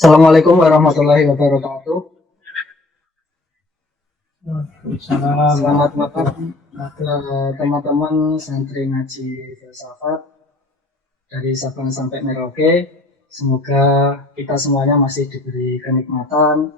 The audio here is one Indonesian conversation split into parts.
Assalamualaikum warahmatullahi wabarakatuh. Selamat malam teman-teman santri ngaji filsafat dari Sabang sampai Merauke. Semoga kita semuanya masih diberi kenikmatan,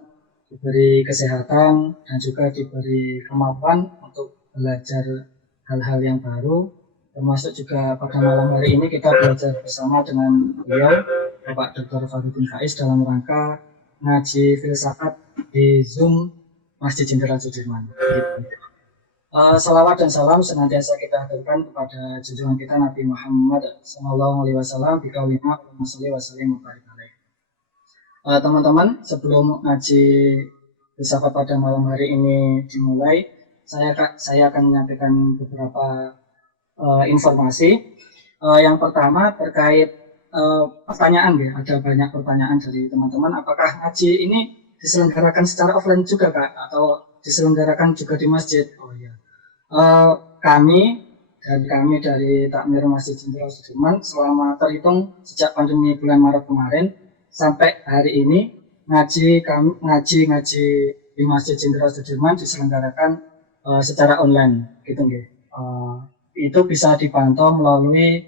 diberi kesehatan, dan juga diberi kemampuan untuk belajar hal-hal yang baru. Termasuk juga pada malam hari ini kita belajar bersama dengan beliau, Bapak Dr. Farudin Faiz, dalam rangka ngaji filsafat di Zoom Masjid Jenderal Sudirman. Salawat dan salam senantiasa kita haturkan kepada junjungan kita Nabi Muhammad Sallallahu Alaihi Wasallam. Bikawina wasallim teman-teman, sebelum ngaji filsafat pada malam hari ini dimulai, saya akan menyampaikan beberapa informasi. Yang pertama terkait pertanyaan, ya. Ada banyak pertanyaan dari teman-teman. Apakah ngaji ini diselenggarakan secara offline juga, Kak, atau diselenggarakan juga di masjid? Oh iya. Kami dari Takmir Masjid Jenderal Sudirman selama terhitung sejak pandemi bulan Maret kemarin sampai hari ini ngaji di Masjid Jenderal Sudirman diselenggarakan secara online, gitu nggih. Itu bisa dipantau melalui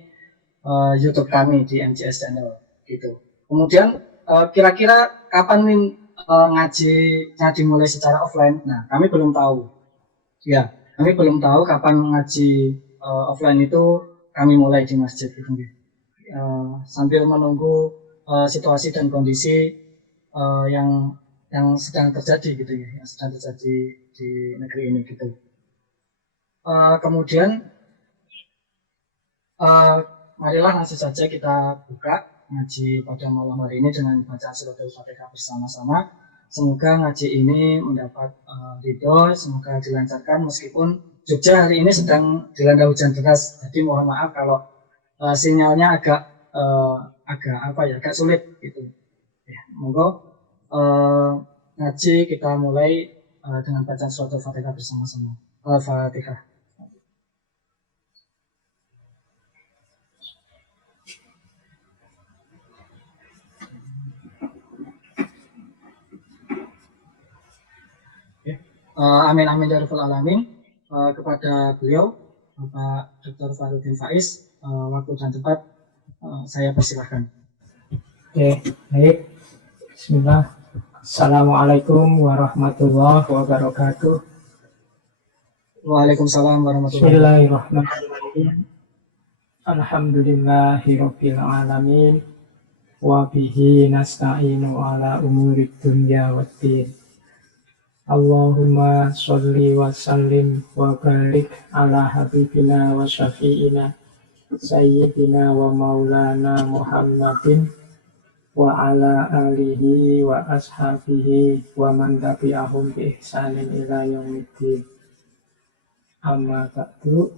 YouTube kami di MJS Channel, gitu. Kemudian kira-kira kapan nih ngaji mulai secara offline? Nah, kami belum tahu. Ya, kami belum tahu kapan ngaji offline itu kami mulai di masjid, gitu. Sambil menunggu situasi dan kondisi yang sedang terjadi, gitu ya, yang sedang terjadi di negeri ini, gitu. Kemudian marilah langsung saja kita buka ngaji pada malam hari ini dengan baca surat Al-Fatihah bersama-sama. Semoga ngaji ini mendapat ridho, semoga dilancarkan meskipun Jogja hari ini sedang dilanda hujan deras. Jadi mohon maaf kalau sinyalnya agak sulit, gitu. Ya, monggo ngaji kita mulai dengan baca surat Al-Fatihah bersama-sama. Al-Fatihah. Amin amin ya rabbal alamin. Kepada beliau Bapak Dr. Farudin Faiz, waktu dan tempat saya persilahkan. Oke, baik. Bismillah. Assalamualaikum warahmatullahi wabarakatuh. Waalaikumsalam warahmatullahi wabarakatuh. Bismillahirrahmanirrahim. Alhamdulillahirabbil alamin. Wa bihi nasta'inu ala umurid dunya waddin. Allahumma sholli wa sallim wa barik ala habibina wa syafi'ina sayyidina wa maulana Muhammadin wa ala alihi wa ashabihi wa man tabi'ahum bi ihsanin ila yaumiddin. Amma ba'du.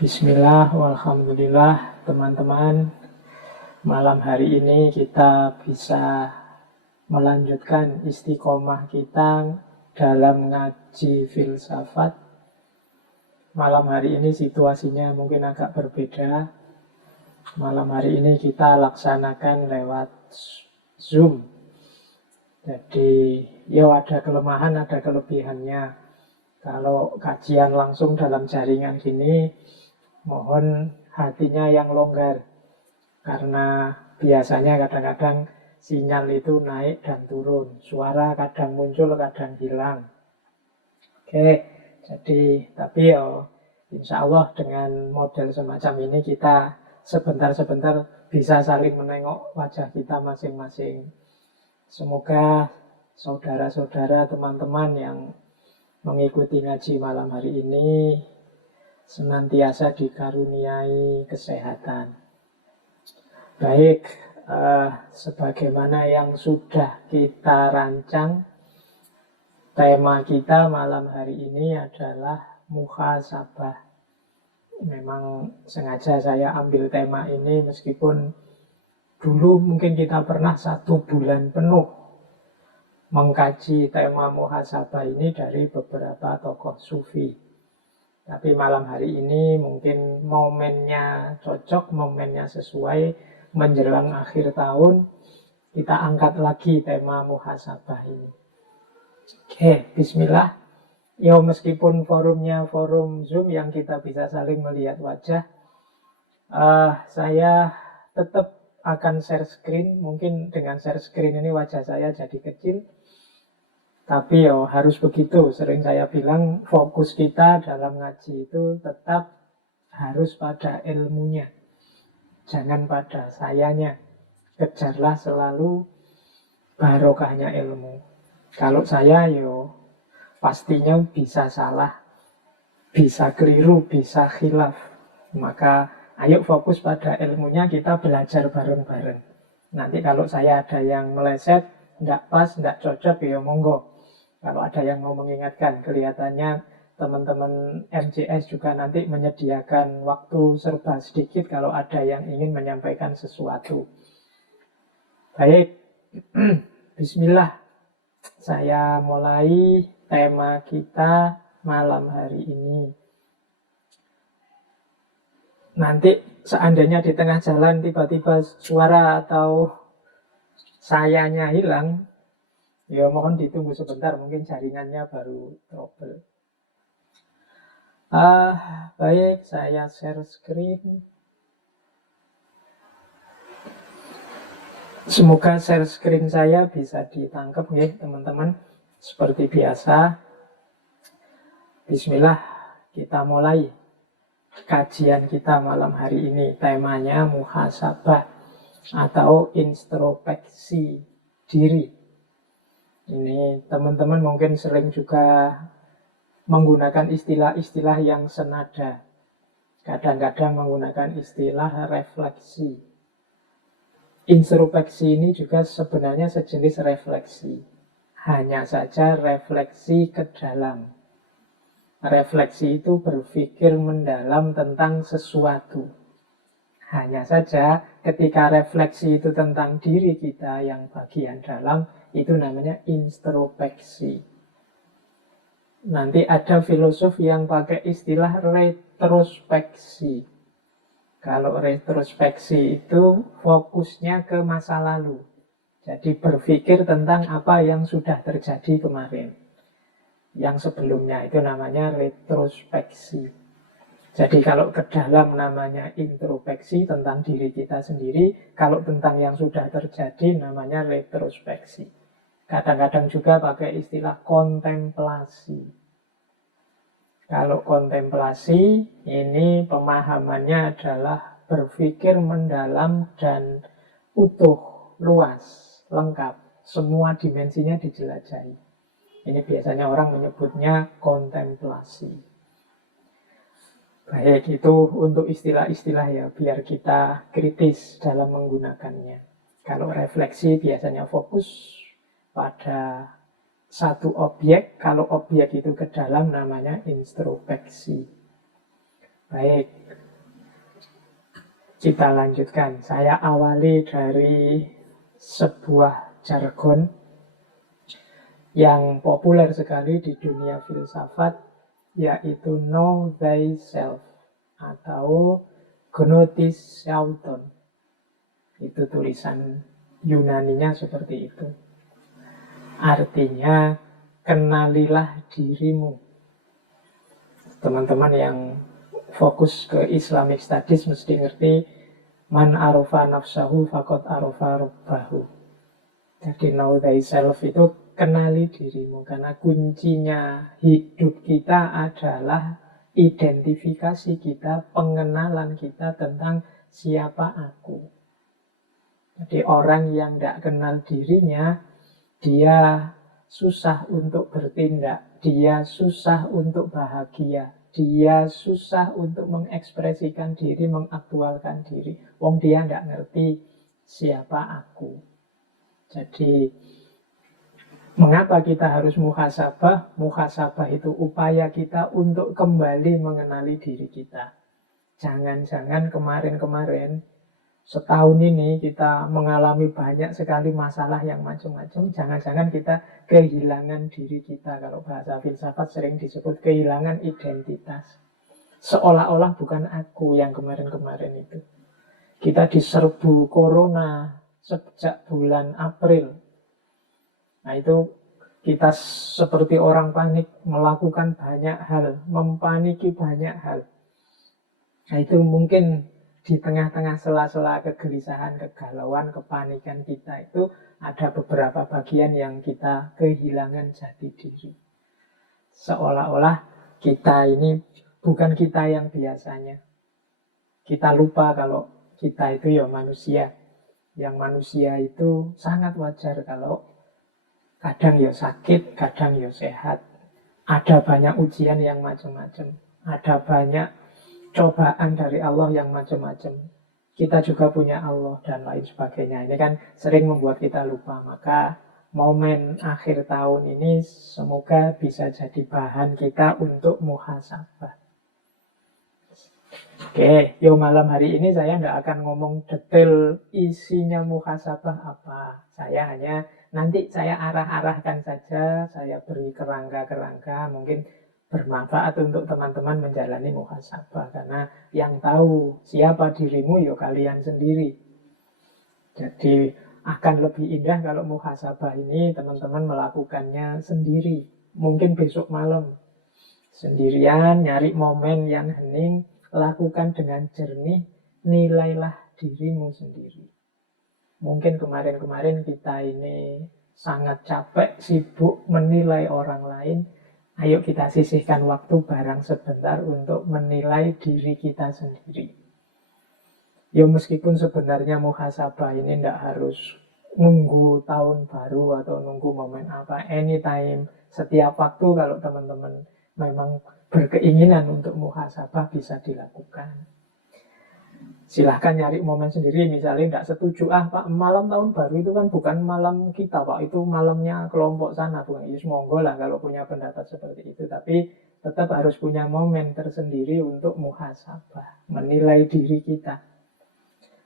Bismillah walhamdulillah, teman-teman. Malam hari ini kita bisa melanjutkan istiqomah kita dalam ngaji filsafat. Malam hari ini situasinya mungkin agak berbeda. Malam hari ini kita laksanakan lewat Zoom. Jadi ya ada kelemahan, ada kelebihannya. Kalau kajian langsung dalam jaringan gini, mohon hatinya yang longgar. Karena biasanya kadang-kadang sinyal itu naik dan turun. Suara kadang muncul, kadang hilang. Oke, jadi tapi ya insya Allah dengan model semacam ini kita sebentar-sebentar bisa saling menengok wajah kita masing-masing. Semoga saudara-saudara, teman-teman yang mengikuti ngaji malam hari ini senantiasa dikaruniai kesehatan. Baik, sebagaimana yang sudah kita rancang, tema kita malam hari ini adalah muhasabah. Memang sengaja saya ambil tema ini meskipun dulu mungkin kita pernah 1 bulan penuh mengkaji tema muhasabah ini dari beberapa tokoh sufi. Tapi malam hari ini mungkin momennya cocok, momennya sesuai menjelang akhir tahun. kita angkat lagi tema muhasabah ini. Oke, bismillah. Yo, meskipun forumnya forum Zoom yang kita bisa saling melihat wajah, saya tetap akan share screen. Mungkin dengan share screen ini wajah saya jadi kecil, tapi yo harus begitu. Sering saya bilang fokus kita dalam ngaji itu tetap harus pada ilmunya, jangan pada sayanya. Kejarlah selalu barokahnya ilmu. Kalau saya yo pastinya bisa salah, bisa keliru, bisa khilaf. Maka ayo fokus pada ilmunya, kita belajar bareng-bareng. Nanti kalau saya ada yang meleset, nggak pas, nggak cocok, ya monggo. Kalau ada yang mau mengingatkan, kelihatannya teman-teman MCS juga nanti menyediakan waktu serba sedikit kalau ada yang ingin menyampaikan sesuatu. Baik, bismillah. Saya mulai tema kita malam hari ini. Nanti seandainya di tengah jalan tiba-tiba suara atau sayanya hilang, ya mohon ditunggu sebentar, mungkin jaringannya baru trouble. Baik, saya share screen. Semoga share screen saya bisa ditangkap ya teman-teman. Seperti biasa, bismillah, kita mulai kajian kita malam hari ini. Temanya muhasabah atau introspeksi diri. Ini teman-teman mungkin sering juga menggunakan istilah-istilah yang senada. Kadang-kadang menggunakan istilah refleksi. Introspeksi ini juga sebenarnya sejenis refleksi. Hanya saja refleksi ke dalam. Refleksi itu berpikir mendalam tentang sesuatu. Hanya saja ketika refleksi itu tentang diri kita yang bagian dalam, itu namanya introspeksi. Nanti ada filosof yang pakai istilah retrospeksi. Kalau retrospeksi itu fokusnya ke masa lalu. Jadi berpikir tentang apa yang sudah terjadi kemarin. Yang sebelumnya itu namanya retrospeksi. Jadi kalau ke dalam namanya introspeksi tentang diri kita sendiri. Kalau tentang yang sudah terjadi namanya retrospeksi. Kadang-kadang juga pakai istilah kontemplasi. Kalau kontemplasi, ini pemahamannya adalah berpikir mendalam dan utuh, luas, lengkap. Semua dimensinya dijelajahi. Ini biasanya orang menyebutnya kontemplasi. Baik, itu untuk istilah-istilah ya, biar kita kritis dalam menggunakannya. Kalau refleksi biasanya fokus pada satu objek, kalau objek itu ke dalam namanya introspeksi. Baik, kita lanjutkan. Saya awali dari sebuah jargon yang populer sekali di dunia filsafat, yaitu know thyself atau gnosis auton. Itu tulisan Yunaninya seperti itu. Artinya, kenalilah dirimu. Teman-teman yang fokus ke Islamic Studies mesti ngerti, man arofa nafsahu fakot arofa rabbahu. Jadi know thyself itu kenali dirimu. Karena kuncinya hidup kita adalah identifikasi kita, pengenalan kita tentang siapa aku. Jadi orang yang tidak kenal dirinya, dia susah untuk bertindak, dia susah untuk bahagia, dia susah untuk mengekspresikan diri, mengaktualkan diri. Wong dia tidak ngerti siapa aku. Jadi, mengapa kita harus muhasabah? Muhasabah itu upaya kita untuk kembali mengenali diri kita. Jangan-jangan kemarin-kemarin setahun ini kita mengalami banyak sekali masalah yang macam-macam. Jangan-jangan kita kehilangan diri kita. Kalau bahasa filsafat sering disebut kehilangan identitas. Seolah-olah bukan aku yang kemarin-kemarin itu. Kita diserbu corona, sejak bulan April. Nah itu kita seperti orang panik, melakukan banyak hal, mempaniki banyak hal. Nah itu mungkin di tengah-tengah sela-sela kegelisahan, kegalauan, kepanikan kita itu ada beberapa bagian yang kita kehilangan jati diri. Seolah-olah kita ini bukan kita yang biasanya. Kita lupa kalau kita itu ya manusia. Yang manusia itu sangat wajar kalau kadang ya sakit, kadang ya sehat. Ada banyak ujian yang macam-macam. Ada banyak cobaan dari Allah yang macam-macam. Kita juga punya Allah dan lain sebagainya. Ini kan sering membuat kita lupa. Maka momen akhir tahun ini semoga bisa jadi bahan kita untuk muhasabah. Oke, yo malam hari ini saya tidak akan ngomong detail isinya muhasabah apa. Saya hanya nanti saya arah-arahkan saja, saya beri kerangka-kerangka, mungkin bermanfaat untuk teman-teman menjalani muhasabah. Karena yang tahu siapa dirimu yo kalian sendiri. Jadi akan lebih indah kalau muhasabah ini teman-teman melakukannya sendiri. Mungkin besok malam sendirian, nyari momen yang hening, lakukan dengan jernih, nilailah dirimu sendiri. Mungkin kemarin-kemarin kita ini sangat capek, sibuk menilai orang lain. Ayo kita sisihkan waktu barang sebentar untuk menilai diri kita sendiri. Ya meskipun sebenarnya muhasabah ini tidak harus nunggu tahun baru atau nunggu momen apa, anytime, setiap waktu kalau teman-teman memang berkeinginan untuk muhasabah bisa dilakukan. Silahkan nyari momen sendiri. Misalnya tidak setuju, Pak, malam tahun baru itu kan bukan malam kita, Pak, itu malamnya kelompok sana. Bukan, ya monggo lah kalau punya pendapat seperti itu. Tapi tetap harus punya momen tersendiri untuk muhasabah, menilai diri kita.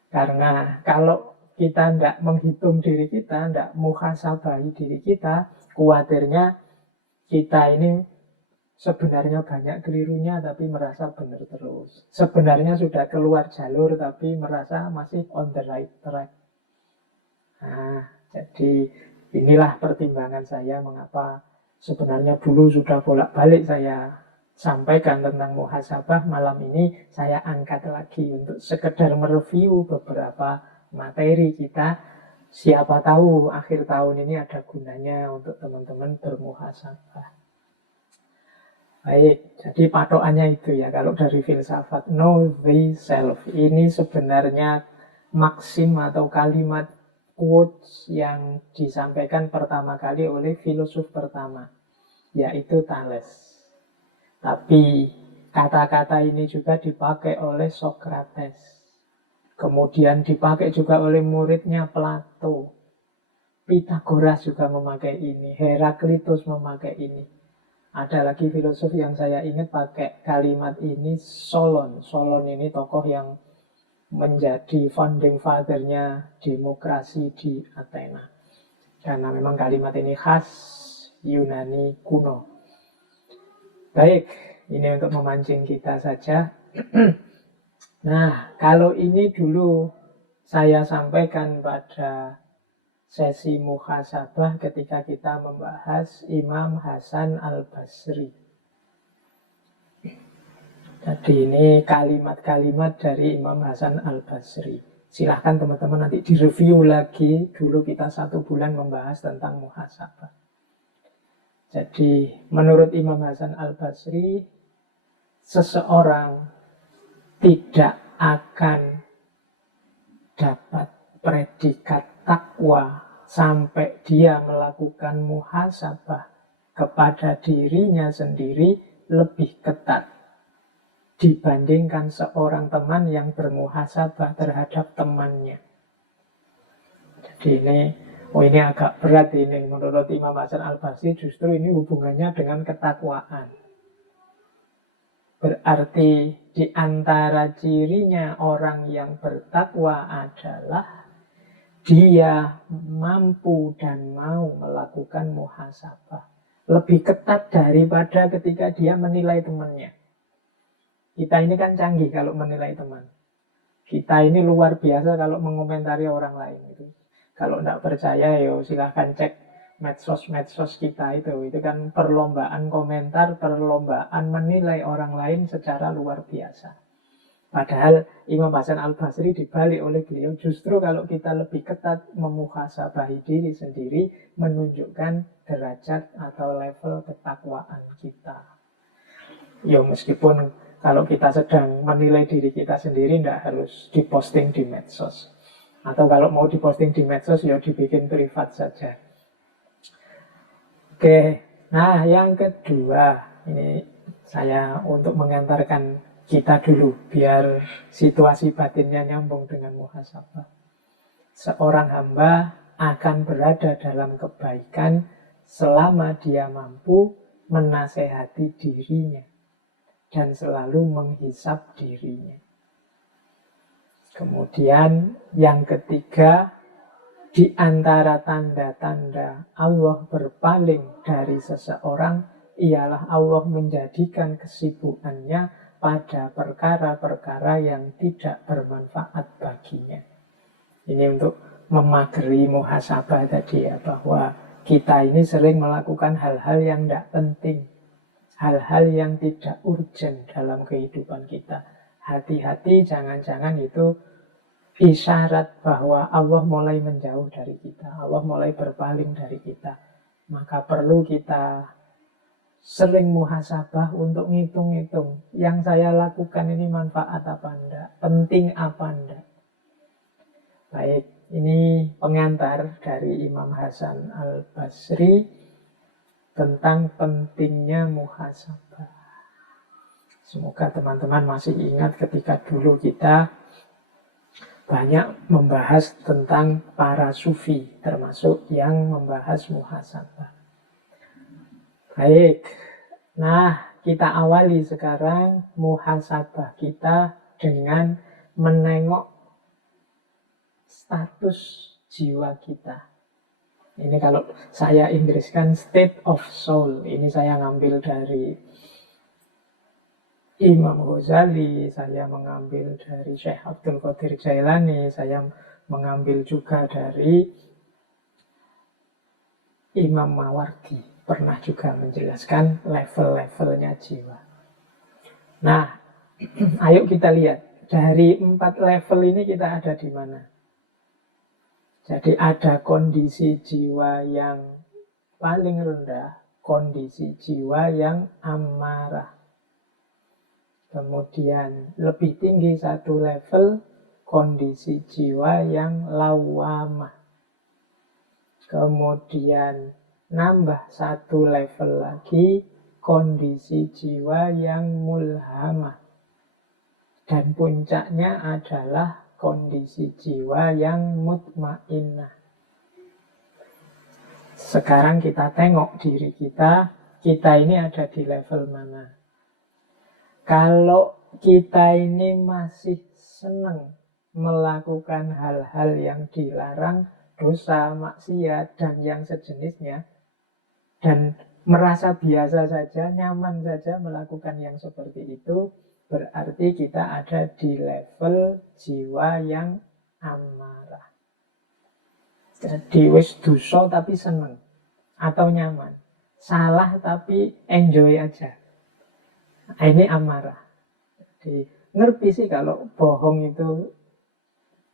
Karena kalau kita tidak menghitung diri kita, tidak muhasabahi diri kita, khawatirnya kita ini sebenarnya banyak kelirunya tapi merasa benar terus. Sebenarnya sudah keluar jalur tapi merasa masih on the right track. Nah, jadi inilah pertimbangan saya mengapa sebenarnya dulu sudah bolak-balik saya sampaikan tentang muhasabah. Malam ini saya angkat lagi untuk sekedar mereview beberapa materi kita. Siapa tahu akhir tahun ini ada gunanya untuk teman-teman bermuhasabah. Baik, jadi patokannya itu ya. Kalau dari filsafat, know thyself. Ini sebenarnya maksim atau kalimat quotes yang disampaikan pertama kali oleh filosof pertama, yaitu Thales. Tapi kata-kata ini juga dipakai oleh Socrates. Kemudian dipakai juga oleh muridnya Plato. Pythagoras juga memakai ini. Heraklitus memakai ini. Ada lagi filosof yang saya ingat pakai kalimat ini, Solon. Solon ini tokoh yang menjadi founding father-nya demokrasi di Athena. Karena memang kalimat ini khas Yunani kuno. Baik, ini untuk memancing kita saja. Nah, kalau ini dulu saya sampaikan pada sesi muhasabah ketika kita membahas Imam Hasan al-Basri. Jadi ini kalimat-kalimat dari Imam Hasan al-Basri. Silahkan teman-teman nanti direview lagi. Dulu kita 1 bulan membahas tentang muhasabah. Jadi menurut Imam Hasan al-Basri, seseorang tidak akan dapat predikat takwa sampai dia melakukan muhasabah kepada dirinya sendiri lebih ketat dibandingkan seorang teman yang bermuhasabah terhadap temannya. Jadi ini agak berat ini. Menurut Imam Hasan al-Basri justru ini hubungannya dengan ketakwaan. Berarti di antara cirinya orang yang bertakwa adalah dia mampu dan mau melakukan muhasabah. Lebih ketat daripada ketika dia menilai temannya. Kita ini kan canggih kalau menilai teman. Kita ini luar biasa kalau mengomentari orang lain. Kalau tidak percaya, yo silahkan cek medsos-medsos kita itu kan perlombaan komentar, perlombaan menilai orang lain secara luar biasa. Padahal Imam Hasan Al-Basri dibalik oleh beliau, justru kalau kita lebih ketat memuhasabahi diri sendiri, menunjukkan derajat atau level ketakwaan kita. Ya meskipun kalau kita sedang menilai diri kita sendiri, tidak harus diposting di medsos. Atau kalau mau diposting di medsos, ya dibikin privat saja. Oke, nah yang kedua, ini saya untuk mengantarkan kita dulu, biar situasi batinnya nyambung dengan muhasabah. Seorang hamba akan berada dalam kebaikan selama dia mampu menasehati dirinya dan selalu menghisap dirinya. Kemudian yang ketiga, di antara tanda-tanda Allah berpaling dari seseorang ialah Allah menjadikan kesibukannya pada perkara-perkara yang tidak bermanfaat baginya. Ini untuk memagari muhasabah tadi ya, bahwa kita ini sering melakukan hal-hal yang tidak penting, hal-hal yang tidak urgent dalam kehidupan kita. Hati-hati, jangan-jangan itu isyarat bahwa Allah mulai menjauh dari kita, Allah mulai berpaling dari kita. Maka perlu kita sering muhasabah untuk ngitung-ngitung, yang saya lakukan ini manfaat apa enggak, penting apa enggak. Baik, ini pengantar dari Imam Hasan Al-Basri tentang pentingnya muhasabah. Semoga teman-teman masih ingat ketika dulu kita banyak membahas tentang para sufi, termasuk yang membahas muhasabah. Baik, nah kita awali sekarang muhasabah kita dengan menengok status jiwa kita. Ini kalau saya Inggriskan state of soul. Ini saya ngambil dari Imam Ghazali, saya mengambil dari Syekh Abdul Qadir Jailani, saya mengambil juga dari Imam Mawardi. Pernah juga menjelaskan level-levelnya jiwa. Nah, ayo kita lihat. Dari 4 level ini kita ada di mana? Jadi ada kondisi jiwa yang paling rendah, kondisi jiwa yang amarah. Kemudian lebih tinggi satu level, kondisi jiwa yang lawamah. Kemudian nambah satu level lagi, kondisi jiwa yang mulhamah. Dan puncaknya adalah kondisi jiwa yang mutmainnah. Sekarang kita tengok diri kita ini ada di level mana. Kalau kita ini masih senang melakukan hal-hal yang dilarang, dosa, maksiat, dan yang sejenisnya, dan merasa biasa saja, nyaman saja melakukan yang seperti itu, berarti kita ada di level jiwa yang amarah. Jadi wis dosa tapi seneng atau nyaman, salah tapi enjoy aja. Nah, ini amarah. Jadi ngerti sih kalau bohong itu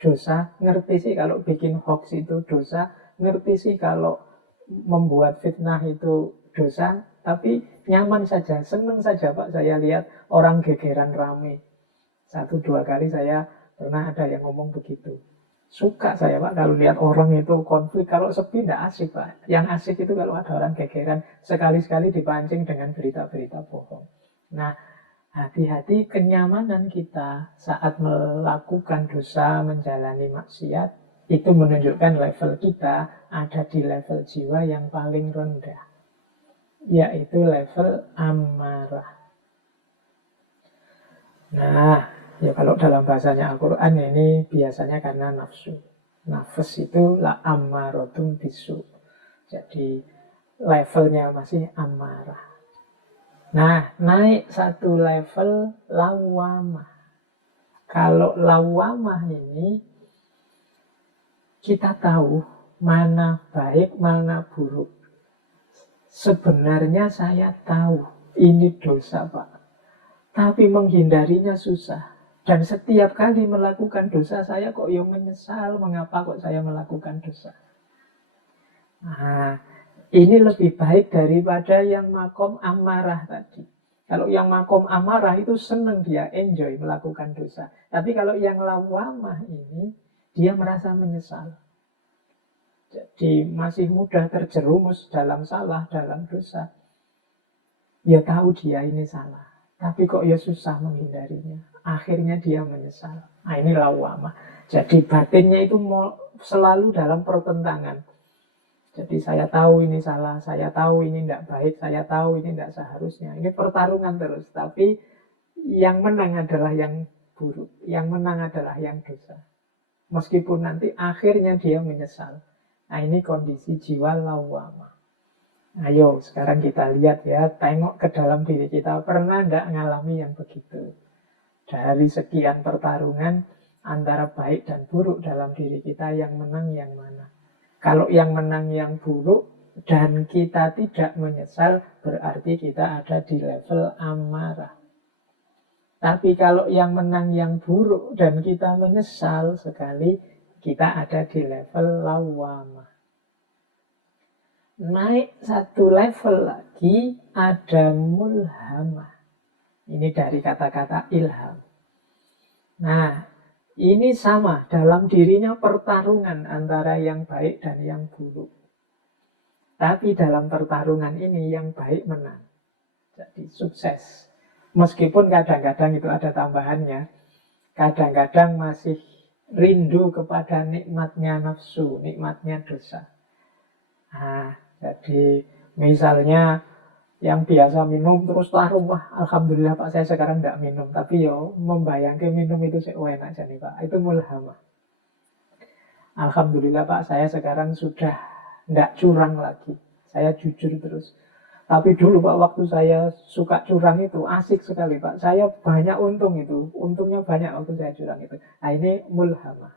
dosa, ngerti sih kalau bikin hoax itu dosa, ngerti sih kalau membuat fitnah itu dosa, tapi nyaman saja, senang saja Pak saya lihat orang gegeran rame. 1-2 kali saya pernah ada yang ngomong begitu. Suka saya Pak kalau lihat orang itu konflik, kalau sepi tidak asik Pak. Yang asik itu kalau ada orang gegeran, sekali-sekali dipancing dengan berita-berita bohong. Nah, hati-hati kenyamanan kita saat melakukan dosa, menjalani maksiat, itu menunjukkan level kita ada di level jiwa yang paling rendah, yaitu level amarah. Nah, ya kalau dalam bahasanya Al-Quran ini biasanya karena nafsu. Nafas itu la ammaratun bisu. Jadi levelnya masih amarah. Nah, naik satu level lawamah. Kalau lawamah ini kita tahu mana baik, mana buruk. Sebenarnya saya tahu ini dosa, Pak. Tapi menghindarinya susah. Dan setiap kali melakukan dosa, saya kok ya menyesal. Mengapa kok saya melakukan dosa? Nah, ini lebih baik daripada yang makom amarah tadi. Kalau yang makom amarah itu senang, dia enjoy melakukan dosa. Tapi kalau yang lawamah ini, dia merasa menyesal. Jadi masih mudah terjerumus dalam salah, dalam dosa. Ya tahu dia ini salah, tapi kok ya susah menghindarinya. Akhirnya dia menyesal. Nah, ini lawamah. Jadi batinnya itu selalu dalam pertentangan. Jadi saya tahu ini salah, saya tahu ini tidak baik, saya tahu ini tidak seharusnya. Ini pertarungan terus. Tapi yang menang adalah yang buruk. Yang menang adalah yang dosa. Meskipun nanti akhirnya dia menyesal. Nah, ini kondisi jiwa lawamah. Ayo sekarang kita lihat ya, tengok ke dalam diri kita. Pernah nggak ngalami yang begitu? Dari sekian pertarungan antara baik dan buruk dalam diri kita, yang menang yang mana? Kalau yang menang yang buruk dan kita tidak menyesal, berarti kita ada di level amarah. Tapi kalau yang menang yang buruk dan kita menyesal sekali, kita ada di level lawamah. Naik satu level lagi ada mulhamah. Ini dari kata-kata ilham. Nah, ini sama, dalam dirinya pertarungan antara yang baik dan yang buruk. Tapi dalam pertarungan ini yang baik menang. Jadi sukses. Meskipun kadang-kadang itu ada tambahannya. Kadang-kadang masih rindu kepada nikmatnya nafsu, nikmatnya dosa. Nah, jadi misalnya yang biasa minum terus tarung, wah alhamdulillah Pak saya sekarang tidak minum, tapi yo membayangkan minum itu enak jadi Pak, itu mulhamah. Alhamdulillah Pak saya sekarang sudah tidak curang lagi, saya jujur terus. Tapi dulu Pak waktu saya suka curang itu asik sekali Pak, saya banyak untung itu, untungnya banyak waktu saya curang itu. Nah ini mulhamah.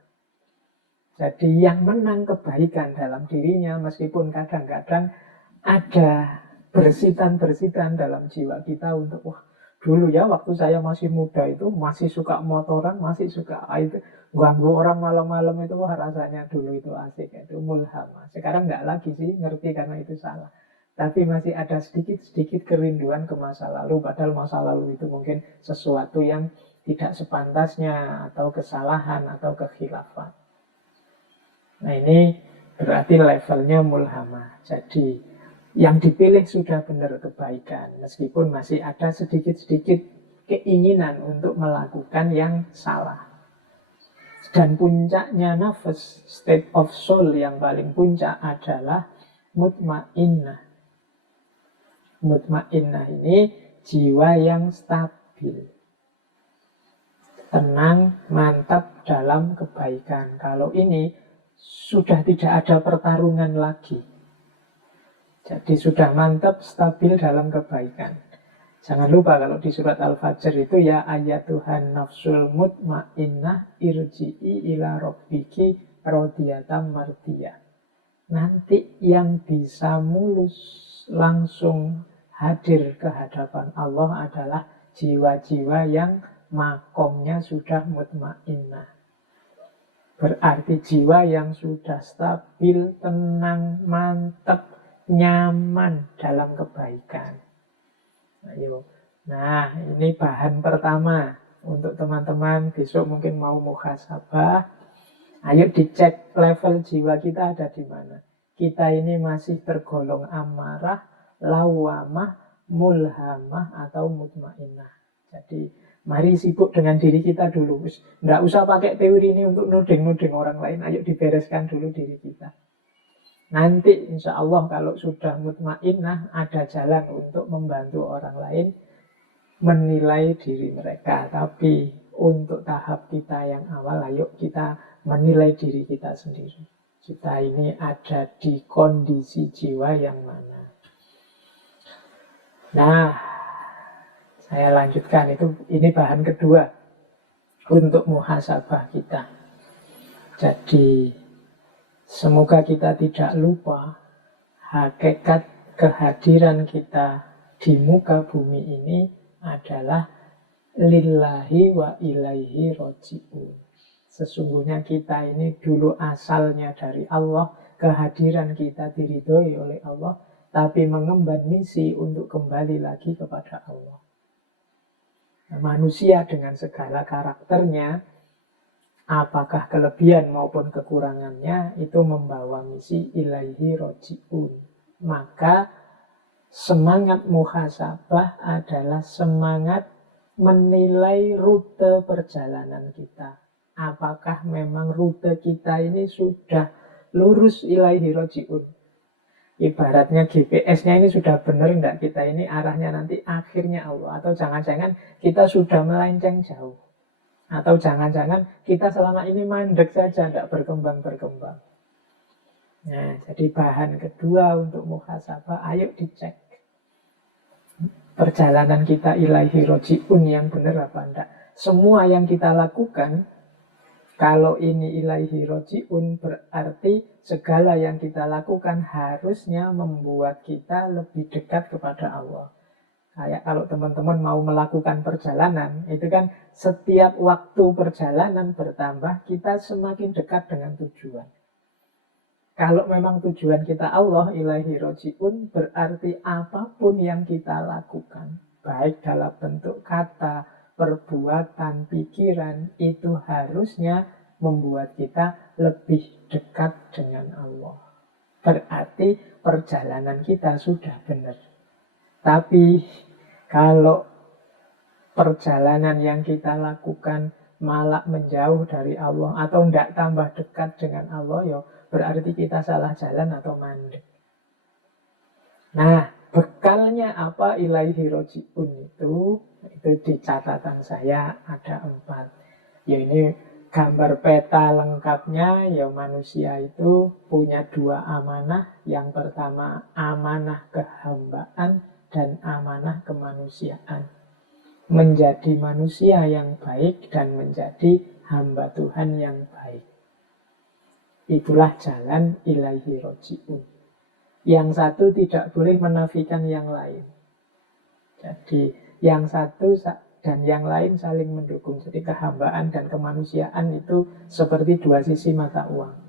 Jadi yang menang kebaikan dalam dirinya, meskipun kadang-kadang ada bersitan-bersitan dalam jiwa kita untuk, wah dulu ya waktu saya masih muda itu masih suka motoran, masih suka itu ganggu orang malam-malam itu, wah rasanya dulu itu asik, itu mulhamah. Sekarang nggak lagi sih, ngerti karena itu salah. Tapi masih ada sedikit-sedikit kerinduan ke masa lalu, padahal masa lalu itu mungkin sesuatu yang tidak sepantasnya, atau kesalahan, atau kekhilafan. Nah ini berarti levelnya mulhamah. Jadi yang dipilih sudah benar kebaikan, meskipun masih ada sedikit-sedikit keinginan untuk melakukan yang salah. Dan puncaknya nafas, state of soul yang paling puncak adalah mutmainnah. Mutmainnah ini jiwa yang stabil, tenang, mantap dalam kebaikan. Kalau ini sudah tidak ada pertarungan lagi. Jadi sudah mantap, stabil dalam kebaikan. Jangan lupa kalau di surat Al-Fajr itu ya ayatuhan nafsul mutmainnah irji'i ila rabbiki radiyatan mardiyah. Nanti yang bisa mulus langsung hadir ke hadapan Allah adalah jiwa-jiwa yang makomnya sudah mutmainnah. Berarti jiwa yang sudah stabil, tenang, mantap, nyaman dalam kebaikan. Ayo. Nah, ini bahan pertama untuk teman-teman besok mungkin mau muhasabah. Ayo dicek level jiwa kita ada di mana. Kita ini masih tergolong amarah, lawamah, mulhamah, atau mutmainnah. Jadi mari sibuk dengan diri kita dulu. Nggak usah pakai teori ini untuk nuding-nuding orang lain. Ayo dibereskan dulu diri kita. Nanti insya Allah kalau sudah mutmainnah, ada jalan untuk membantu orang lain menilai diri mereka. Tapi untuk tahap kita yang awal, ayo kita menilai diri kita sendiri. Kita ini ada di kondisi jiwa yang mana. Nah, saya lanjutkan itu, ini bahan kedua untuk muhasabah kita. Jadi Semoga kita tidak lupa hakikat kehadiran kita di muka bumi ini adalah lillahi wa ilaihi roji'un. Sesungguhnya kita ini dulu asalnya dari Allah, kehadiran kita diridhoi oleh Allah, tapi mengemban misi untuk kembali lagi kepada Allah. Nah, manusia dengan segala karakternya, apakah kelebihan maupun kekurangannya, itu membawa misi ilaihi roji'un. Maka semangat muhasabah adalah semangat menilai rute perjalanan kita. Apakah memang rute kita ini sudah lurus ilaihi roji'un? Ibaratnya GPS-nya ini sudah benar enggak, kita ini arahnya nanti akhirnya Allah. Atau jangan-jangan kita sudah melenceng jauh. Atau jangan-jangan kita selama ini mandek saja, tidak berkembang-berkembang. Nah, jadi bahan kedua untuk muhasabah, ayo dicek perjalanan kita ilaihi roji'un yang benar apa enggak. Semua yang kita lakukan, kalau ini ilaihi roji'un, berarti segala yang kita lakukan harusnya membuat kita lebih dekat kepada Allah. Kayak kalau teman-teman mau melakukan perjalanan, itu kan setiap waktu perjalanan bertambah, kita semakin dekat dengan tujuan. Kalau memang tujuan kita Allah, ilaihi roji'un, berarti apapun yang kita lakukan, baik dalam bentuk kata, perbuatan, pikiran, itu harusnya membuat kita lebih dekat dengan Allah. Berarti perjalanan kita sudah benar. Tapi kalau perjalanan yang kita lakukan malah menjauh dari Allah atau tidak tambah dekat dengan Allah, ya berarti kita salah jalan atau mandek. Nah, bekalnya apa ilaihi roji'un itu di catatan saya ada 4. Ya ini gambar peta lengkapnya, ya manusia itu punya 2 amanah. Yang pertama amanah kehambaan dan amanah kemanusiaan. Menjadi manusia yang baik dan menjadi hamba Tuhan yang baik. Itulah jalan ilaihi roji'un. Yang satu tidak boleh menafikan yang lain. Jadi yang satu dan yang lain saling mendukung. Jadi kehambaan dan kemanusiaan itu seperti 2 sisi mata uang.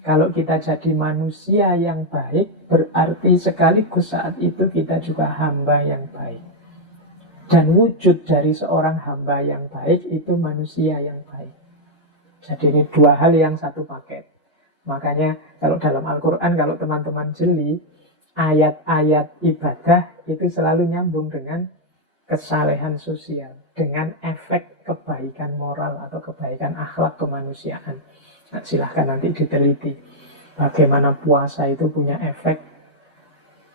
Kalau kita jadi manusia yang baik, berarti sekaligus saat itu kita juga hamba yang baik. Dan wujud dari seorang hamba yang baik itu manusia yang baik. Jadi ini 2 hal yang satu paket. Makanya kalau dalam Al-Quran, kalau teman-teman jeli, ayat-ayat ibadah itu selalu nyambung dengan kesalehan sosial, dengan efek kebaikan moral atau kebaikan akhlak kemanusiaan. Nah, silahkan nanti diteliti bagaimana puasa itu punya efek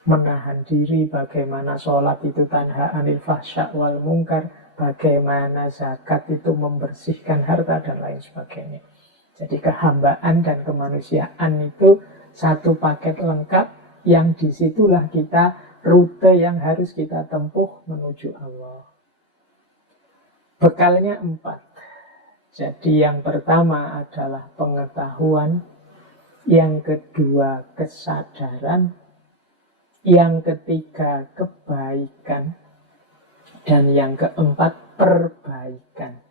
menahan diri, bagaimana sholat itu tanha anil fahsya wal mungkar, bagaimana zakat itu membersihkan harta dan lain sebagainya. Jadi kehambaan dan kemanusiaan itu satu paket lengkap yang disitulah kita rute yang harus kita tempuh menuju Allah. Bekalnya 4. Jadi yang pertama adalah pengetahuan, yang kedua kesadaran, yang ketiga kebaikan, dan yang keempat perbaikan.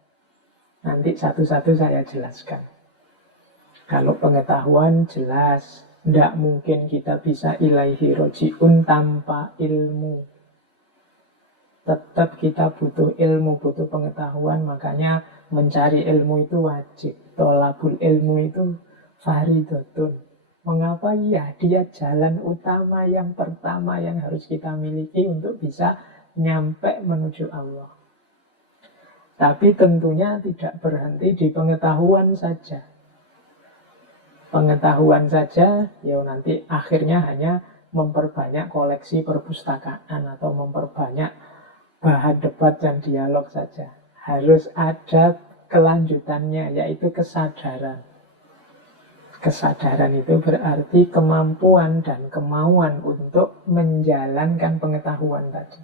Nanti satu-satu saya jelaskan. Kalau pengetahuan jelas, tidak mungkin kita bisa ilaihi roji'un tanpa ilmu. Tetap kita butuh ilmu, butuh pengetahuan. Makanya mencari ilmu itu wajib. Tolabul ilmu itu fardhotun. Mengapa? Ya, dia jalan utama yang pertama yang harus kita miliki untuk bisa nyampe menuju Allah. Tapi tentunya tidak berhenti di pengetahuan saja. Pengetahuan saja, ya nanti akhirnya hanya memperbanyak koleksi perpustakaan atau memperbanyak bahan debat dan dialog saja. Harus ada kelanjutannya, yaitu kesadaran. Kesadaran itu berarti kemampuan dan kemauan untuk menjalankan pengetahuan tadi.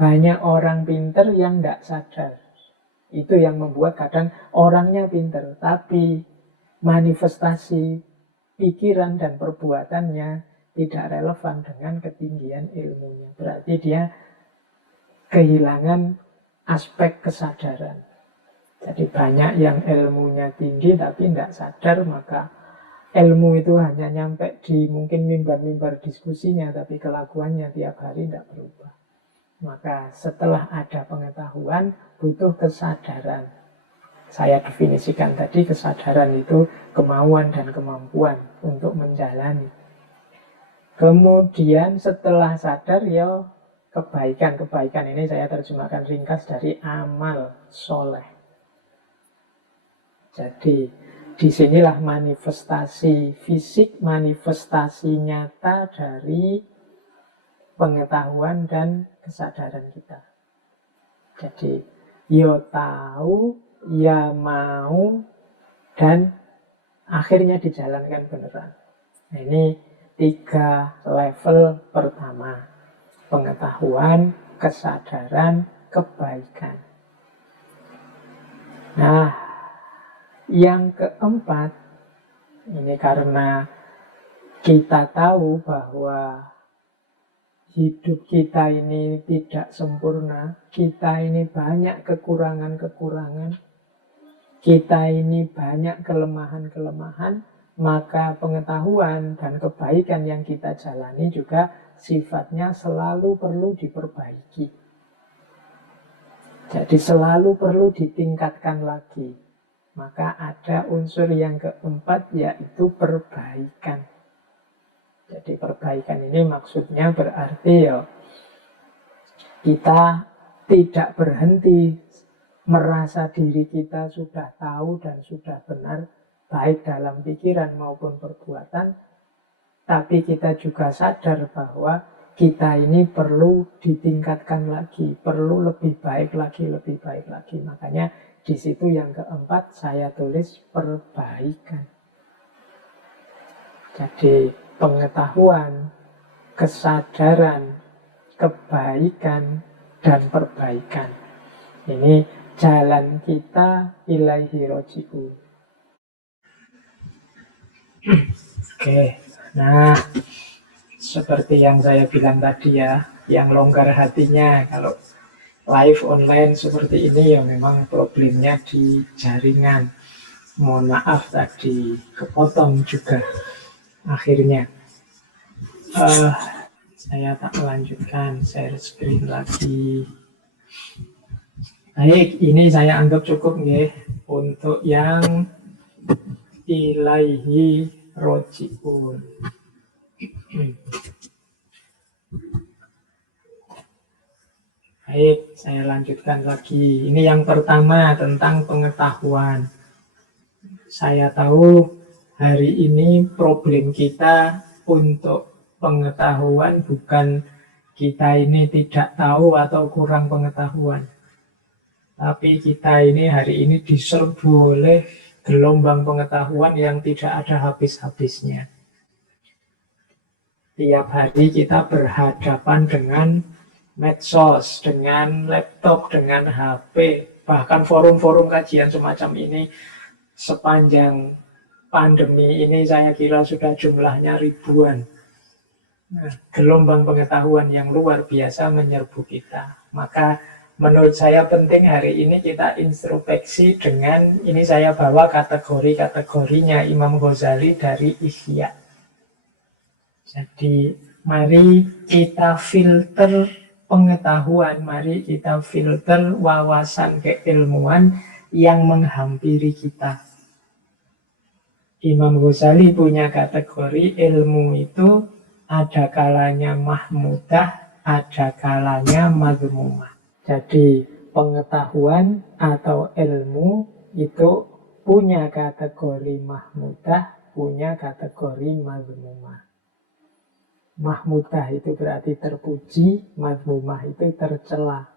Banyak orang pinter yang tidak sadar. Itu yang membuat kadang orangnya pinter, tapi manifestasi pikiran dan perbuatannya tidak relevan dengan ketinggian ilmunya. Berarti dia kehilangan aspek kesadaran. Jadi banyak yang ilmunya tinggi tapi tidak sadar, maka ilmu itu hanya nyampe di mungkin mimbar-mimbar diskusinya, tapi kelakuannya tiap hari tidak berubah. Maka setelah ada pengetahuan, butuh kesadaran. Saya definisikan tadi, kesadaran itu kemauan dan kemampuan untuk menjalani. Kemudian setelah sadar, ya kebaikan-kebaikan ini saya terjemahkan ringkas dari amal soleh. Jadi disinilah manifestasi fisik, manifestasi nyata dari pengetahuan dan kesadaran kita. Jadi ya tahu, ya mau, dan akhirnya dijalankan beneran. Nah, ini 3 level pertama: pengetahuan, kesadaran, kebaikan. Nah, yang keempat, ini karena kita tahu bahwa hidup kita ini tidak sempurna, kita ini banyak kekurangan-kekurangan, kita ini banyak kelemahan-kelemahan, maka pengetahuan dan kebaikan yang kita jalani juga sifatnya selalu perlu diperbaiki. Jadi selalu perlu ditingkatkan lagi. Maka ada unsur yang keempat, yaitu perbaikan. Jadi perbaikan ini maksudnya berarti ya kita tidak berhenti merasa diri kita sudah tahu dan sudah benar, baik dalam pikiran maupun perbuatan, tapi kita juga sadar bahwa kita ini perlu ditingkatkan lagi, perlu lebih baik lagi, lebih baik lagi. Makanya di situ yang keempat saya tulis perbaikan. Jadi pengetahuan, kesadaran, kebaikan, dan perbaikan. Ini jalan kita ilaihi roji'un. Oke, nah seperti yang saya bilang tadi ya, yang longgar hatinya kalau live online seperti ini ya memang problemnya di jaringan. Mohon maaf tadi kepotong juga akhirnya. Saya tak melanjutkan, share screen lagi. Baik, ini saya anggap cukup ya untuk yang ilaihi roji'un. Baik, saya lanjutkan lagi. Ini yang pertama tentang pengetahuan. Saya tahu hari ini problem kita untuk pengetahuan bukan kita ini tidak tahu atau kurang pengetahuan. Tapi kita ini hari ini diserbu oleh gelombang pengetahuan yang tidak ada habis-habisnya. Tiap hari kita berhadapan dengan medsos, dengan laptop, dengan HP, bahkan forum-forum kajian semacam ini sepanjang pandemi ini saya kira sudah jumlahnya ribuan. Nah, gelombang pengetahuan yang luar biasa menyerbu kita. Maka menurut saya penting hari ini kita introspeksi dengan, ini saya bawa kategori-kategorinya Imam Ghazali dari Ihya. Jadi mari kita filter pengetahuan, mari kita filter wawasan keilmuan yang menghampiri kita. Imam Ghazali punya kategori ilmu itu ada kalanya mahmudah, ada kalanya mazmumah. Jadi pengetahuan atau ilmu itu punya kategori mahmudah, punya kategori mazmumah. Mahmudah itu berarti terpuji, mazmumah itu tercela.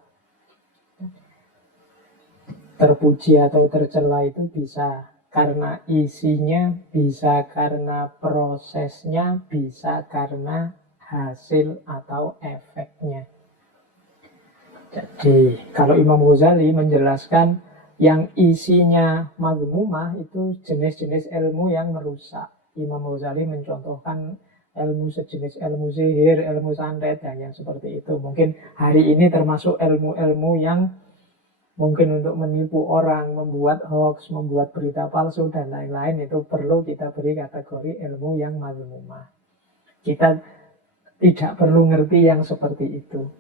Terpuji atau tercela itu bisa karena isinya, bisa karena prosesnya, bisa karena hasil atau efeknya. Jadi kalau Imam Ghazali menjelaskan yang isinya mazmumah itu jenis-jenis ilmu yang merusak. Imam Ghazali mencontohkan ilmu sejenis ilmu sihir, ilmu santet, dan yang seperti itu. Mungkin hari ini termasuk ilmu-ilmu yang mungkin untuk menipu orang, membuat hoax, membuat berita palsu, dan lain-lain. Itu perlu kita beri kategori ilmu yang mazmumah. Kita tidak perlu ngerti yang seperti itu.